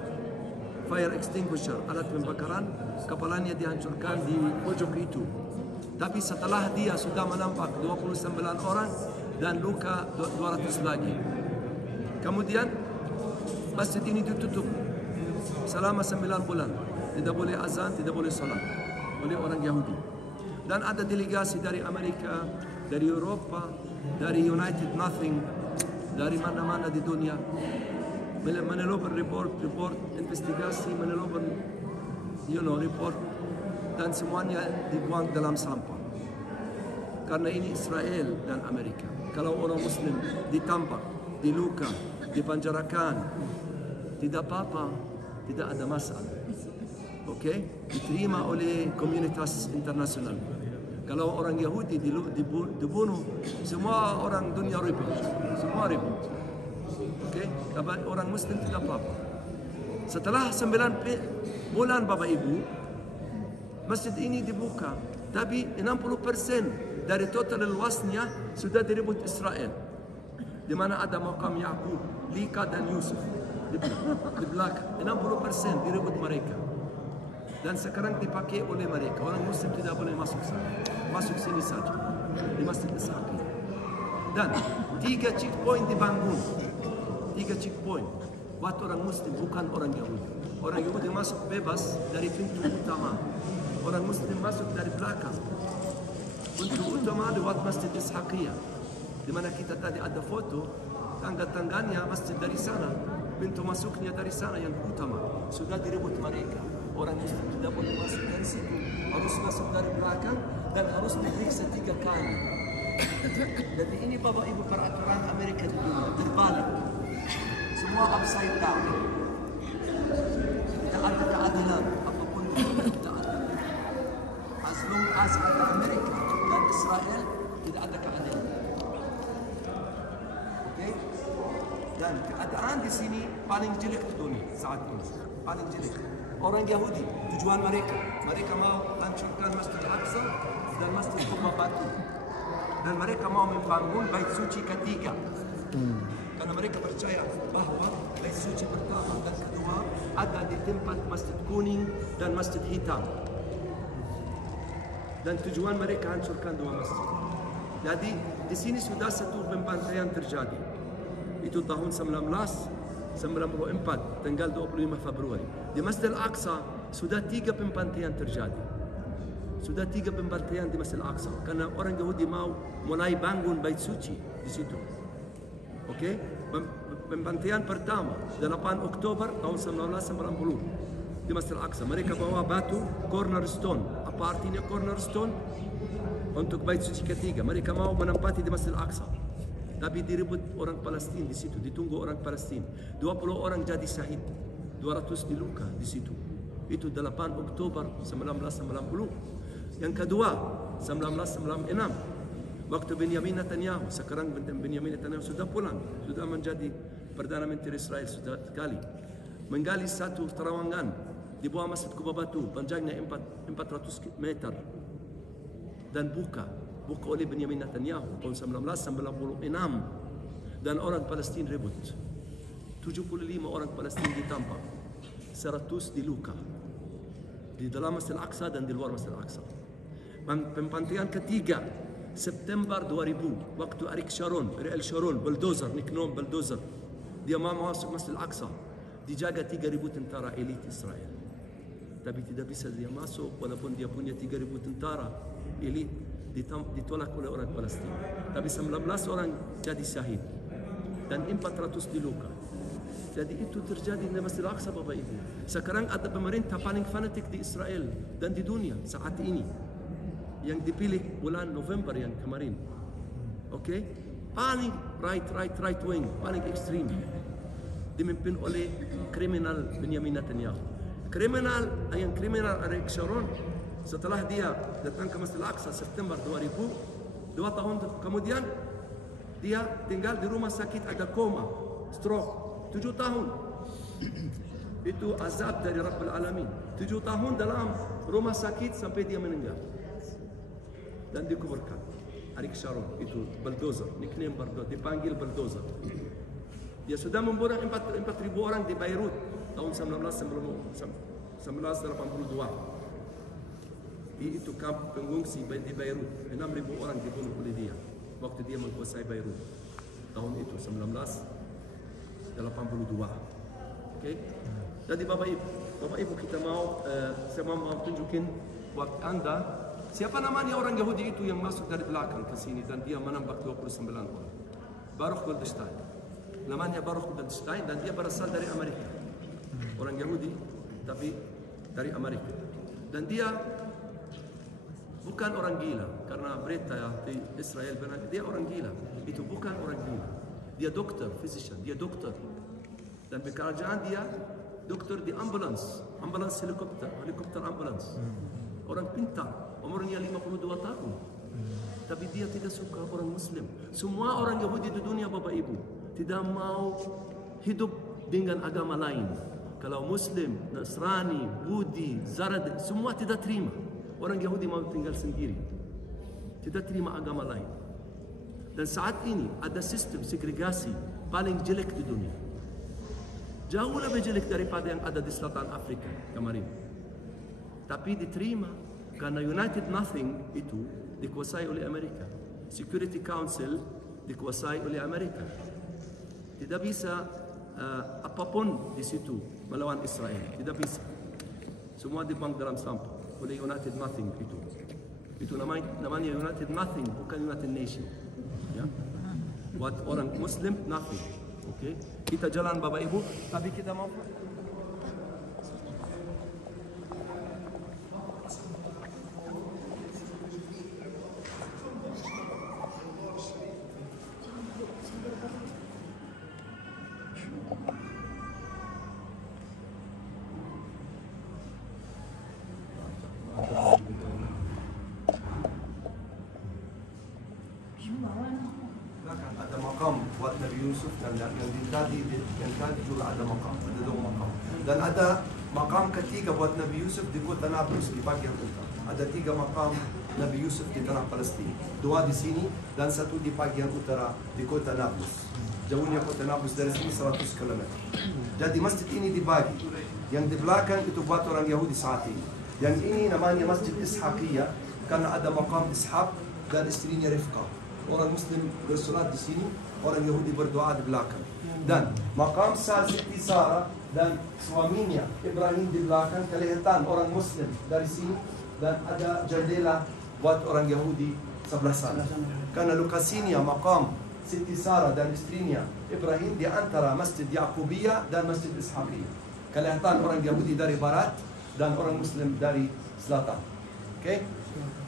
fire extinguisher, alat pembakaran. Kepalanya dihancurkan di pojok itu. Tapi setelah dia sudah menampak 29 orang dan luka 200 lagi. Kemudian masjid ini ditutup selama 9 bulan. Tidak boleh azan, tidak boleh salat oleh orang Yahudi. Dan ada delegasi dari Amerika, dari Eropa, dari United Nothing, dari mana-mana di dunia meneloper report, investigasi, meneloper report, dan semuanya dibuang dalam sampah. Karena ini Israel dan Amerika. Kalau orang Muslim ditampak, diluka, dipenjarakan, tidak apa-apa, tidak ada masalah. Okey, diterima oleh komunitas internasional. Kalau orang Yahudi dibunuh, semua orang dunia ribut, semua ribut. Okey, tapi orang Muslim tidak apa-apa. Setelah 9 bulan Bapak Ibu, masjid ini dibuka, tapi 60% dari total luasnya sudah direbut Israel. Di mana ada makam Yaqub, Lika dan Yusuf di belakang, 60% direbut mereka. Dan sekarang dipakai oleh mereka. Orang Muslim tidak boleh masuk sana. Masuk sini saja, di Masjid Ishaqi. Dan 3 checkpoint dibangun. 3 checkpoint buat orang Muslim, bukan orang Yahudi. Orang Yahudi masuk bebas dari pintu utama. Orang Muslim masuk dari belakang. Pintu utama lewat Masjid Ishaqiyah, di mana kita tadi ada foto, tangga-tangganya masjid dari sana, pintu masuknya dari sana yang utama. Sudah direbut mereka. Orang Muslim tidak boleh masuk dari situ, harus masuk dari belakang dan harus diperiksa 3 kali. Jadi ini Bapak Ibu peraturan Amerika di dunia, terbalik. Semua upside down. Tidak ada keadilan apapun itu, tidak ada. As long as ada Amerika dan Israel, tidak ada keadilan. Okey? Dan keadaan di sini paling jelek di dunia saat ini, paling jelek. Orang Yahudi, tujuan mereka mau hancurkan Masjid Al-Aqsa dan Masjid Quba Batu. Dan mereka mau membangun Bait Suci ketiga. Karena mereka percaya bahwa Bait Suci pertama dan kedua ada di tempat Masjid Kuning dan Masjid Hitam. Dan tujuan mereka hancurkan 2 masjid. Jadi di sini sudah satu pembantaian terjadi. Itu tahun 1994, tanggal 25 Februari. Di Masjid Al-Aqsa sudah 3 pembantaian terjadi. Sudah 3 pembantaian di Masjid Al-Aqsa. Karena orang Yahudi mau mulai bangun Bait Suci di situ. Okey? Pembantaian pertama 8 Oktober tahun 1990 di Masjid Al-Aqsa. Mereka bawa batu cornerstone. Apa artinya cornerstone? Untuk Bait Suci ketiga. Mereka mau menempati di Masjid Al-Aqsa. Tapi direbut orang Palestin di situ, ditunggu orang Palestin. 20 orang jadi syahid, 200 diluka di situ. Itu 8 Oktober 1990. Yang kedua, 1996, waktu Benjamin Netanyahu, sekarang Benjamin Netanyahu sudah pulang, sudah menjadi Perdana Menteri Israel sudah sekali. Menggali satu terowongan di bawah Masjid Quba Batu, panjangnya 400 meter. Dan buka oleh Benjamin Netanyahu tahun 1996, dan orang Palestin ribut. 75 orang Palestin ditampak, 100 diluka di dalam Masjid Al-Aqsa dan di luar Masjid Al-Aqsa. Pembantaian ketiga September 2000 waktu Ariel Sharon bulldozer, nickname bulldozer, dia mau masuk Masjid Al-Aqsa, dijaga 3.000 tentara elit Israel, tapi tidak bisa dia masuk walaupun dia punya 3.000 tentara elit, ditolak oleh orang Palestin. Tapi 19 orang jadi syahid dan 400 diluka. Jadi itu terjadi di Masjid Al-Aqsa, Bapak Ibu. Sekarang ada pemerintah paling fanatik di Israel dan di dunia saat ini, yang dipilih bulan November yang kemarin. Oke? Paling right wing, paling ekstrim, dipimpin oleh kriminal Benjamin Netanyahu. Kriminal Ariel Sharon, setelah dia datang ke Masjid Al-Aqsa September 2000, 2 tahun kemudian dia tinggal di rumah sakit, ada koma, stroke, 7 tahun. Itu azab dari Rabbul Alamin. 7 tahun dalam rumah sakit sampai dia meninggal dan dikuburkan. Ariel Sharon itu bulldozer, nickname bulldozer, dipanggil bulldozer. Dia sudah membunuh 4.000 orang di Beirut tahun 1982. Itu kamp pengungsi di Beirut, 6.000 orang dibunuh oleh dia waktu dia menguasai Beirut tahun itu 1982. Oke? Jadi Bapak Ibu kita saya mau tunjukin buat Anda siapa namanya orang Yahudi itu yang masuk dari belakang ke sini dan dia menembak 29 orang. Baruch Goldstein. Namanya Baruch Goldstein dan dia berasal dari Amerika. Orang Yahudi tapi dari Amerika. Dan dia bukan orang gila, karena berita di Israel benar dia orang gila. Itu bukan orang gila. Dia dokter, physician, dia dokter. Dan pekerjaan dia dokter di ambulans helikopter ambulans. Orang pintar, umurnya 52 tahun. Tapi dia tidak suka orang Muslim. Semua orang Yahudi di dunia, Bapak Ibu, tidak mau hidup dengan agama lain. Kalau Muslim, Nasrani, Budi, Zaradi, semua tidak terima. Orang Yahudi mau tinggal sendiri, tidak terima agama lain. Dan saat ini ada sistem segregasi paling jelek di dunia, jauh lebih jelek daripada yang ada di selatan Afrika kemarin. Tapi diterima karena United Nothing itu dikuasai oleh Amerika, Security Council dikuasai oleh Amerika. Tidak bisa apapun di situ melawan Israel, tidak bisa. Semua dibuang dalam sampah oleh United Nothing itu. Itu namanya United Nothing, bukan United Nation. Ya. Buat orang Muslim nothing. Oke. Kita jalan Bapak Ibu, tapi kita mau ada makam buat Nabi Yusuf dan yang tadi juga ada makam, ada 2 makam. Dan ada makam ketiga buat Nabi Yusuf di kota Nablus di bagian utara. Ada 3 makam Nabi Yusuf di tanah Palestin. 2 di sini dan 1 di bagian utara di kota Nablus. Jauhnya kota Nablus dari sini 100 km. Jadi masjid ini dibagi. Yang di belakang itu buat orang Yahudi saat ini. Yang ini namanya Masjid Ishaqiyah karena ada makam Ishaq dan istrinya Rifqah. Orang Muslim bersolat di sini, orang Yahudi berdoa di belakang. Dan makam Siti Sarah dan suaminya Ibrahim di belakang, kelihatan orang Muslim dari sini, dan ada jendela buat orang Yahudi sebelah sana. Karena lokasinya makam Siti Sarah dan istrinya Ibrahim di antara Masjid Yaqubiyah dan Masjid Ishaqiyah. Kelihatan orang Yahudi dari barat dan orang Muslim dari selatan. Oke?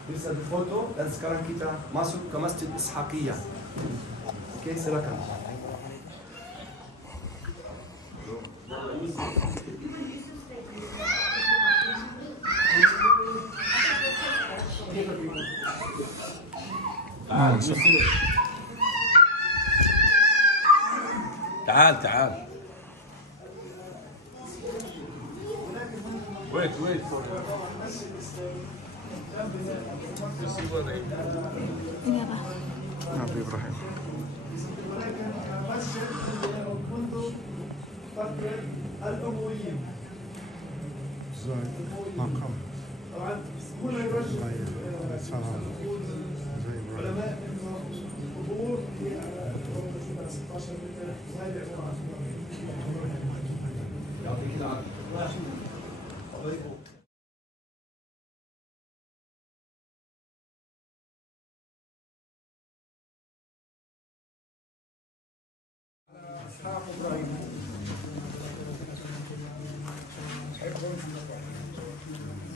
Bisa difoto dan sekarang kita masuk ke Masjid Ishaqiyah. Oke, silakan. تعال wait Ini apa? Nabi Ibrahim. Makam.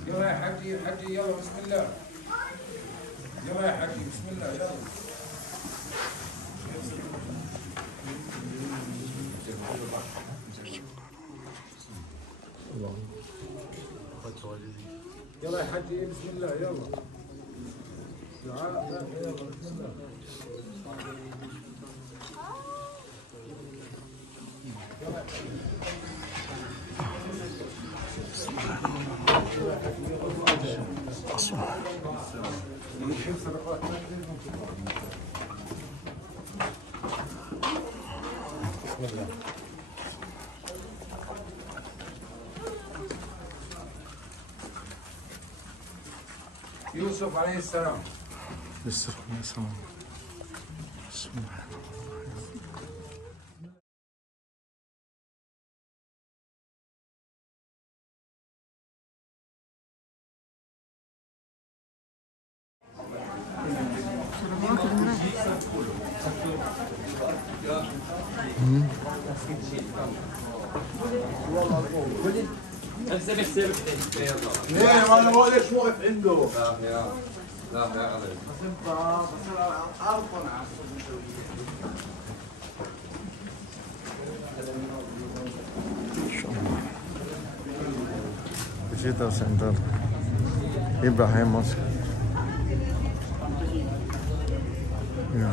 يلا يا حجي حجي يلا بسم الله. يلا يا حجي بسم الله يلا. يلا يا حجي بسم الله يلا. تعال يلا بسم الله. يوسف عليه السلام. يوسف عليه السلام. سبحان الله. ليه والله بقول لك شو وقف عنده؟ لا يا علي. Digital Center Ibrahim Mosque. Ya.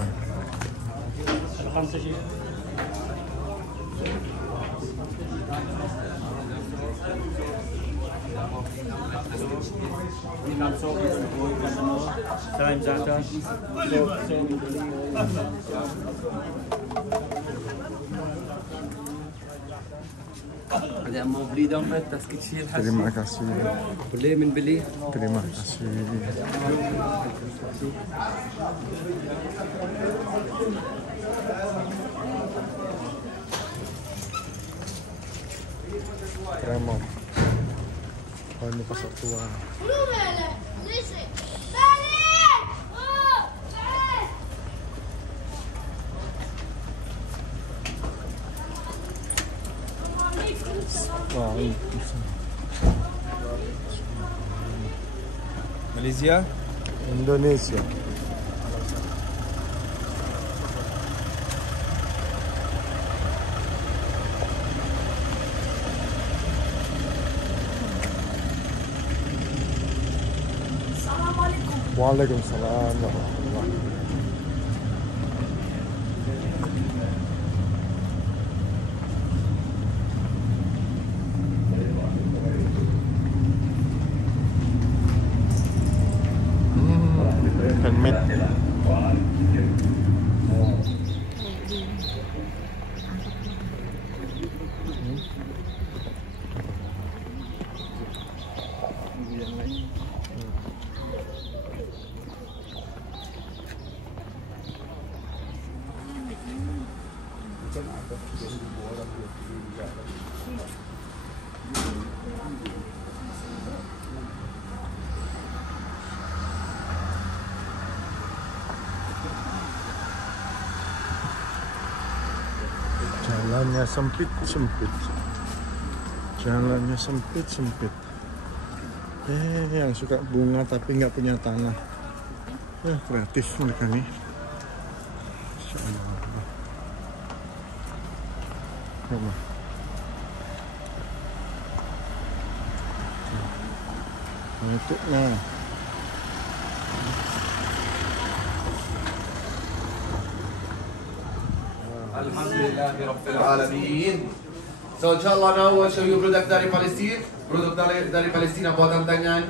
Ada yang mau beli dompet tas kecil khas. Terima kasih. Boleh membeli. Terima kasih. Tremor. Oh, ini pasar tua. Wah, ini Malaysia? Indonesia. Assalamualaikum. Waalaikumsalam warahmatullahi. Handmade. Jalannya sempit. Jalannya sempit. Yang suka bunga tapi nggak punya tanah. Kreatif mereka nih. Masya Allah. Rumah. Nah, itu nah. Alhamdulillah Rabbil Alamin. So inshallah now we'll show you product dari Palestina. Produk dari Palestina buatan tangan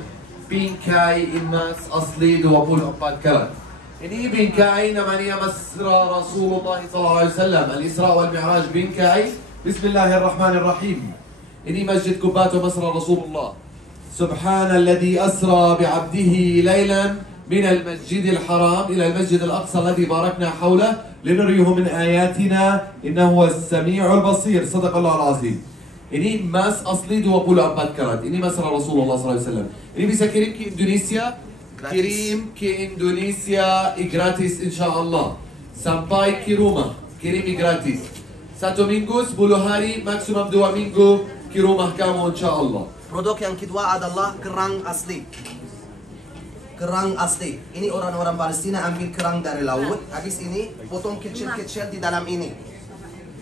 bingkai emas asli 24 karat. Ini bingkai namanya Masra Rasulullah SAW. Al-Isra wal Mi'raj bingkai. Bismillahirrahmanirrahim. Ini Masjid Qubbatu Masra Rasulullah سبحان الذي أسرى بعبده ليلا من المسجد الحرام إلى المسجد الأقصى الذي باركنا حوله لنريه من آياتنا إنه هو السميع البصير. صدق الله العظيم. Ini emas asli 24 karat. Ini masalah Rasulullah SAW. Ini bisa kirim ke Indonesia. Kirim ke Indonesia gratis insyaAllah. Sampai ke rumah. Kirim gratis. 1 minggu, 10 hari, maksimum 2 minggu ke rumah kamu insyaAllah. Produk yang kedua adalah kerang asli. Kerang asli. Ini orang-orang Palestina ambil kerang dari laut. Habis ini potong kecil-kecil di dalam ini.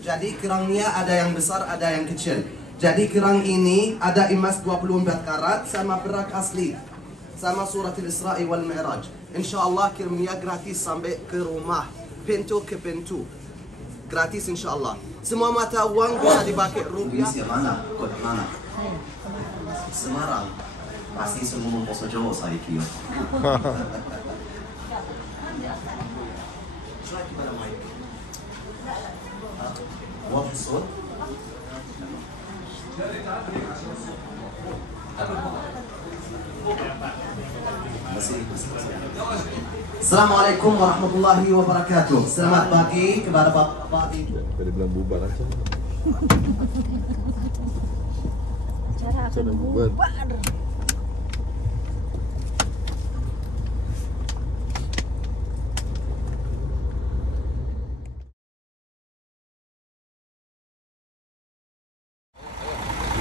Jadi kerangnya ada yang besar, ada yang kecil. Jadi kerang ini ada emas 24 karat sama perak asli. Sama surat Al-Isra'i wal Mi'raj. InsyaAllah kirimnya gratis sampai ke rumah. Pintu ke pintu. Gratis insyaAllah. Semua mata uang bisa dipakai rupiah. Indonesia mana? Kota mana? Semarang. Pasti semua bahasa Jawa saya kira. واضح الصوت؟ Assalamualaikum warahmatullahi wabarakatuh. Selamat pagi kepada Bapak Ibu. Tadi bilang bubar aja. Cara akan bubar.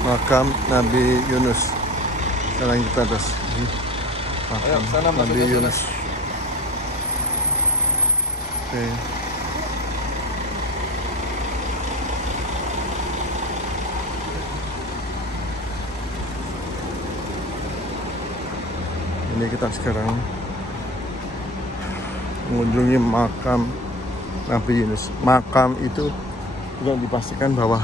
Makam Nabi Yunus. Sekarang kita atas makam Nabi Yunus. Oke. Ini kita sekarang mengunjungi makam Nabi Yunus. Makam itu tidak dipastikan bahwa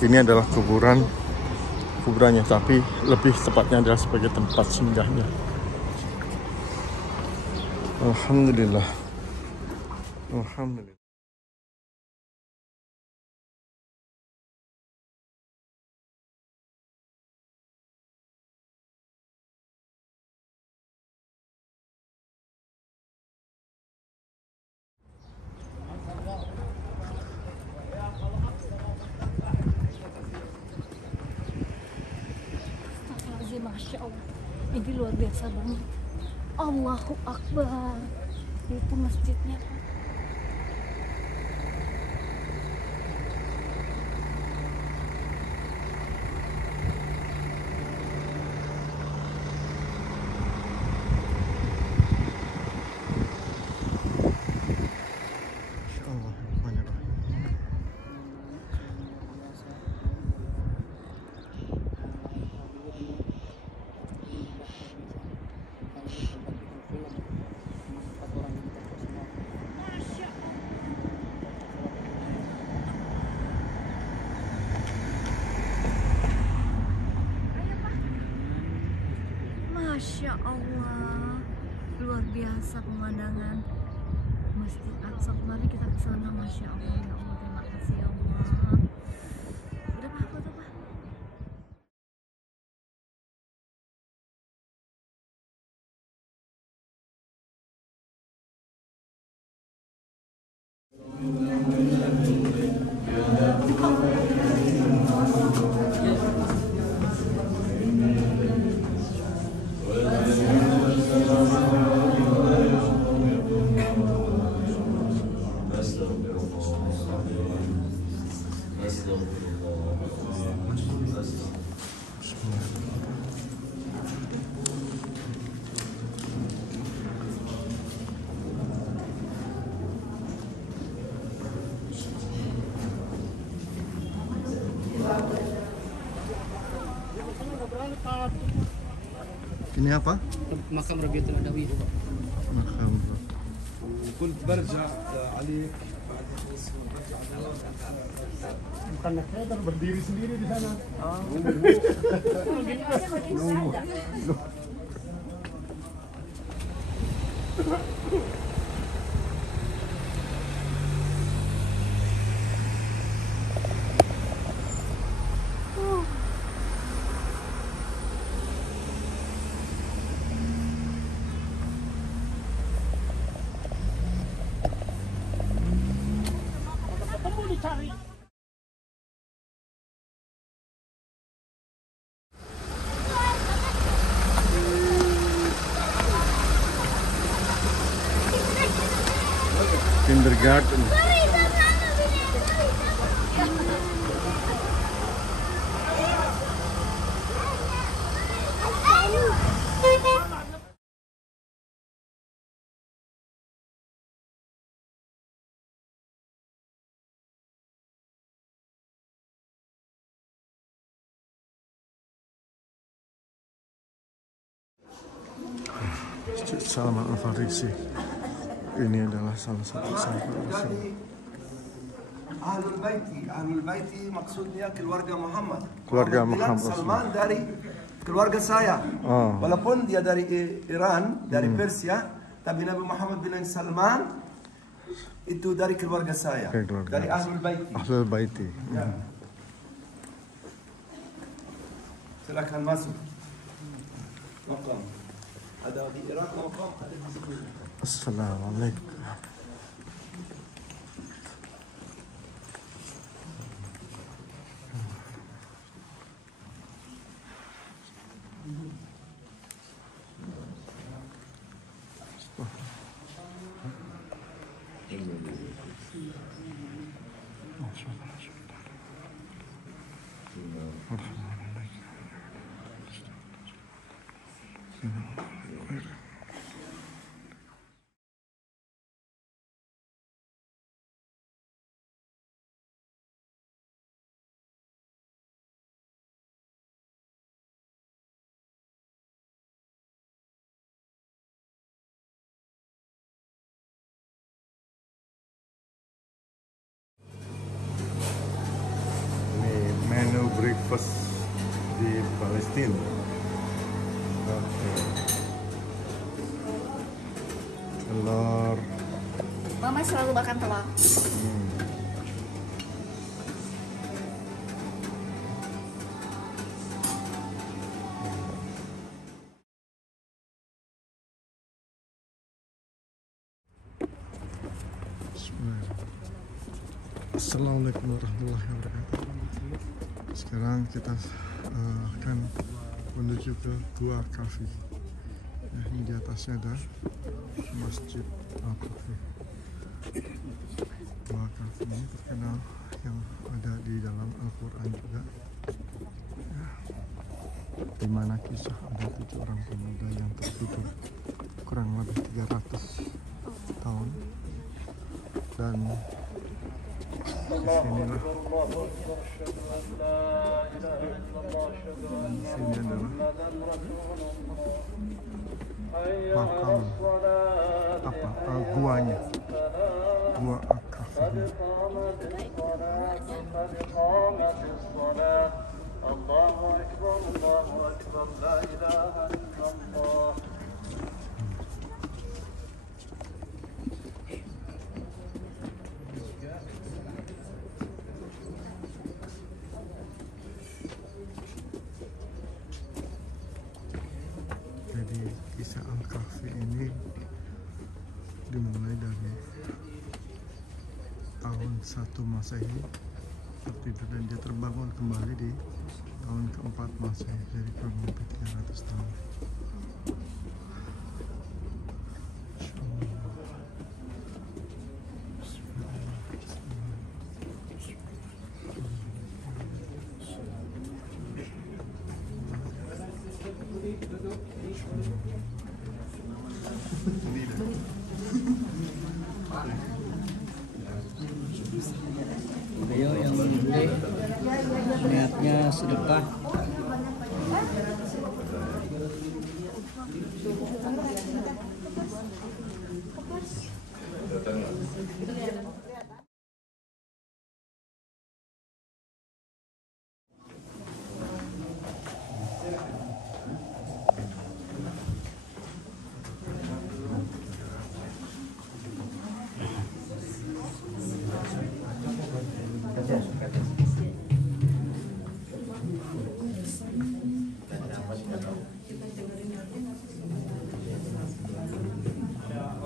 ini adalah kuburannya, tapi lebih tepatnya adalah sebagai tempat singgahnya. Alhamdulillah. Alhamdulillah. Masya Allah, ini luar biasa banget. Allahu Akbar. Itu masjidnya. Masya Allah, luar biasa pemandangan Masjid Aqsa. Mari kita ke sana. Masya Allah, ya Allah, terima kasih ya Allah. Udah Pak, foto Pak. Ini apa? Makam Rabiatul Adawi. Makam. كنت برجع عليك bukan trader, berdiri sendiri di sana. Kindergarten. Masjid Salman Al-Farisi ini adalah salah satu sahabat Rasul. Ahlul Baiti maksudnya keluarga Muhammad. Keluarga Muhammad Muhammad. Salman dari keluarga saya. Oh. Walaupun dia dari Iran, dari Persia, tapi Nabi Muhammad bilang Salman itu dari keluarga saya. Dari Ahlul Baiti. Ahlul Baiti. Ya. Silakan masuk. Maqam. Ada di Irak maqam, ada di sini. Assalamualaikum. Menu breakfast di Palestina. Oke. Telur. Mama selalu makan telur. Assalamualaikum warahmatullahi wabarakatuh. Sekarang kita akan menuju ke Gua Kafi. Ya, ini di atasnya ada Masjid Al-Kafi. Gua Kafi ini terkenal yang ada di dalam Al-Quran juga. Ya, di mana kisah ada 7 orang pemuda yang tertidur kurang lebih 300 tahun. Dan disinilah sini adalah makam guanya, gua Al-Kafi. Jadi kisah Al-Kahfi ini dimulai dari tahun 1 Masehi tertidur dan dia terbangun kembali di tahun ke-4 Masehi, jadi kurang lebih 300 tahun. Beliau yang menyembelih niatnya sedekah.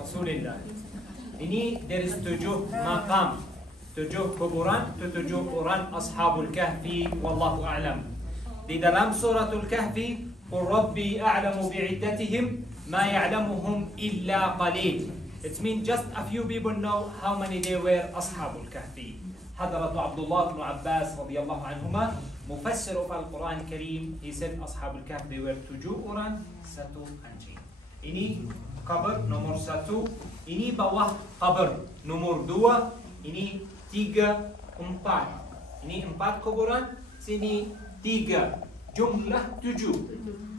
Rasulullah. Ini dari 7 makam 7 kuburan, 7 orang Ashabul Kahfi, wallahu a'lam. Di dalam suratul Kahfi, Qul Rabbi a'lamu bi'iddatihim ma ya'lamuhum illa qalil. It means just a few people know how many they were Ashabul Kahfi. Hadrat Abdullah ibn Abbas radhiyallahu anhuma, mufassir of Al-Quran Kareem, he said Ashabul Kahf they were 7 orang, 1 anjing. Ini kabar nomor 1, ini bawah kabar nomor 2, ini 3, 4. Ini 4 kuburan, sini 3. Jumlah 7.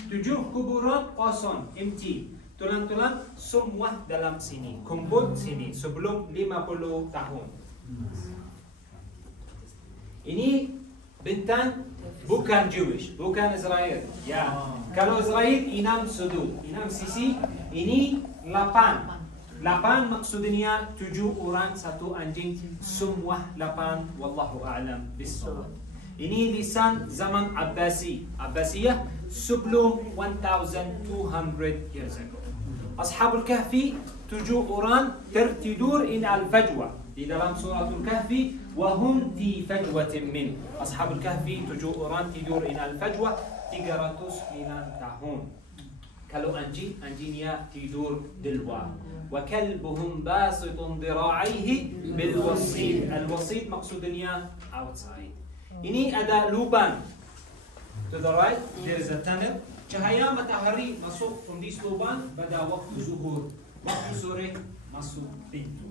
7 kuburan kosong, empty. Tulang-tulang semua dalam sini, kumpul sini sebelum 50 tahun. Ini bintang bukan Jewish, bukan Israel. Ya, kalau Israel 6 sudut, 6 sisi, ini 8. 8 maksudnya 7 orang, 1 anjing, semua 8. Wallahu a'lam bissawab. Ini lisan zaman Abbasi, Abbasiyah sebelum 1200 years ago. Ashabul Kahfi 7 orang tertidur in al-fajwa. Di dalam suratul Kahfi, wahum fi fajwatin min. Ashabul Kahfi 7 orang tidur in al-fajwa 309 tahun. Kalau anjing, anjingnya tidur di luar. Wa kalbuhum basitun dira'aihi bil wasid. Al-wasid maksudnya outside. Ini ada lubang. To the right, there is a tunnel. Cahaya matahari masuk from this lubang pada waktu zuhur. Waktu sore masuk pintu.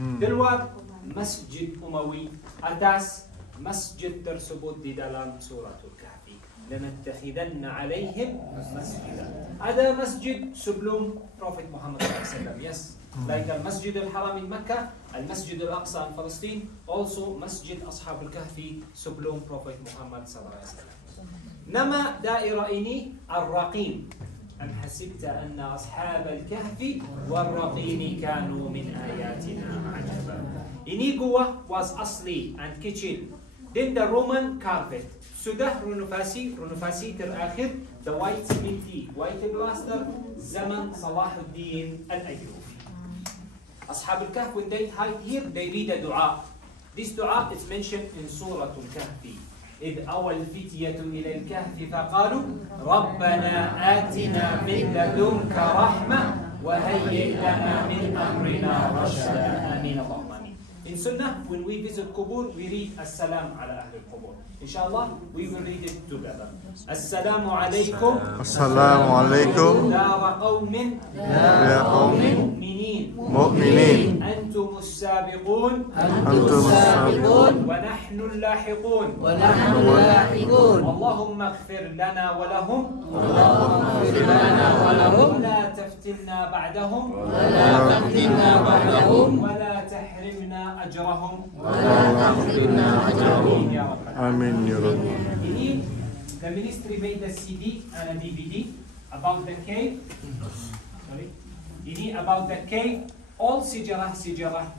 Di luar Masjid Umawi, atas masjid tersebut di dalam suratul Kahfi. لَنَتَّخِذَنَّ عَلَيْهِمْ مَسْجِدًا. Ada masjid sebelum Prophet Muhammad SAW. Yes, like al-Masjid al-Haram in Mecca, al-Masjid al-Aqsa in Palestine, also Masjid Ashabul Kahfi sebelum Prophet Muhammad SAW. Nama daerah ini Ar-Raqim. أم حسبت أن أصحاب الكهف والرقيم كانوا من آياتنا عجبا. Ini gua was asli and kitchen. Then the Roman carpet. Sudah renovasi terakhir, the white cementy, white plaster, zaman Salahuddin al-Ayyubi. Ashab al-Kahf, when they hide here, they read a dua. This dua is mentioned in Surah al-Kahfi. إذ أوى الفتية إلى الكهف فقالوا ربنا آتنا من لدنك رحمة وهيئ لنا من أمرنا رشدا. آمين اللهم آمين. In Sunnah, when we visit Qubur, we read As-Salam ala Ahl al-Qubur. Inshallah, we will read it together. Assalamu alaikum. Assalamu alaikum. Dara qawmin. Ya qawmin. مؤمنين أنتم السابقون ونحن اللاحقون اللهم اغفر لنا ولهم ولا تفتنا بعدهم ولا تحرمنا أجرهم آمين يا رب. The ministry made a CD and a DVD about the cave. Ini about the cave, all Sijarah,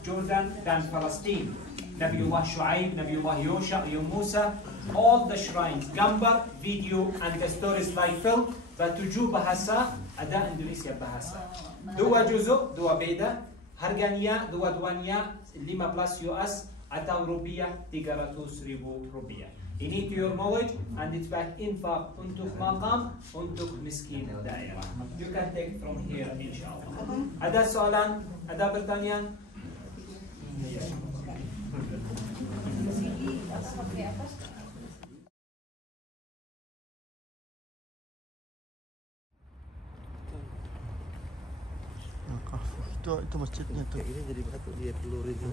Jordan dan Palestine. Nabiullah Shu'aib, Nabiullah Yosha, Musa, all the shrines, gambar, video, and the stories like film. Batuju bahasa, ada Indonesia bahasa. 2 juzuk, 2 beda. Harganya, dua-duanya 15 US atau rupiah 300.000 rupiah. Ini to your knowledge and it's back infaq untuk maqam, untuk miskin daerah. You can take from here insyaAllah. Ada soalan? Ada pertanyaan? Itu masjidnya tuh. Ini jadi batu dia peluru itu.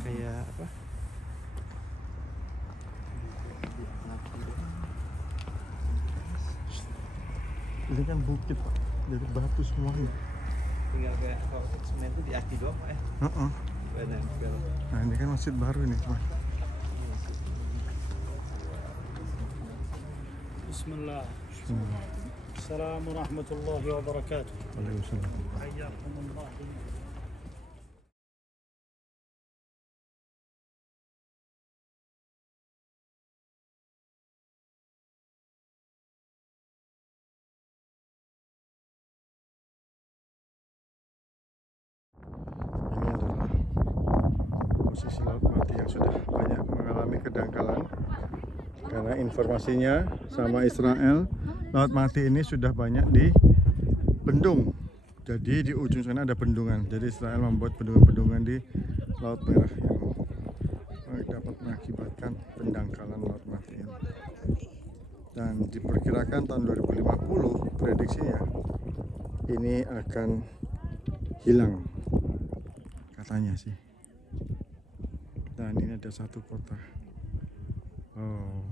Kayak apa? Ini kan bukit Pak, dari batu semuanya. Tinggal kayak semen itu diaki doang Pak ya? Nah ini kan masjid baru ini Pak. Bismillah. Assalamualaikum warahmatullahi wabarakatuh. Waalaikumsalam. Hayyakumullah. posisi Laut Mati yang sudah banyak mengalami kedangkalan. Karena informasinya sama Israel, Laut Mati ini sudah banyak dibendung. Jadi di ujung sana ada bendungan. Jadi Israel membuat bendungan-bendungan di Laut Merah yang dapat mengakibatkan pendangkalan Laut Mati ini. Dan diperkirakan tahun 2050 prediksinya ini akan hilang katanya sih. Dan ini ada satu kota. Oh.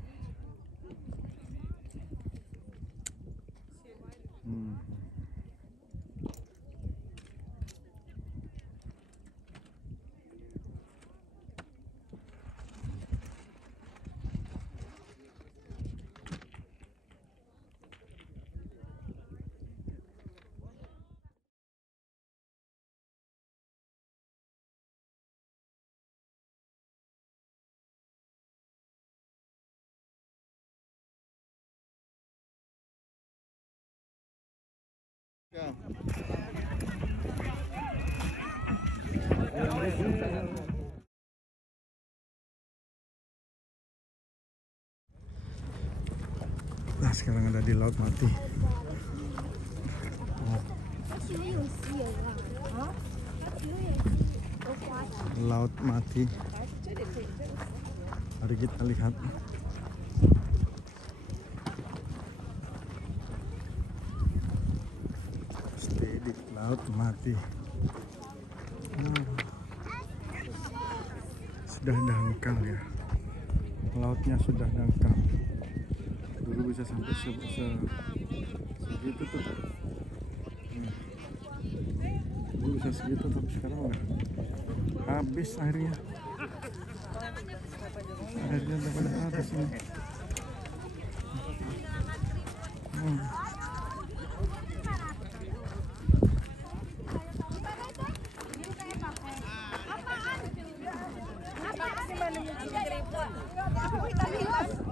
Nah, sekarang ada di Laut Mati. Laut Mati. Mari kita lihat. Di Laut Mati. Sudah dangkal ya. Lautnya sudah dangkal. Dulu bisa sampai segitu tuh. Dulu bisa segitu, tapi sekarang udah habis airnya. Airnya udah pada habis ini. Apa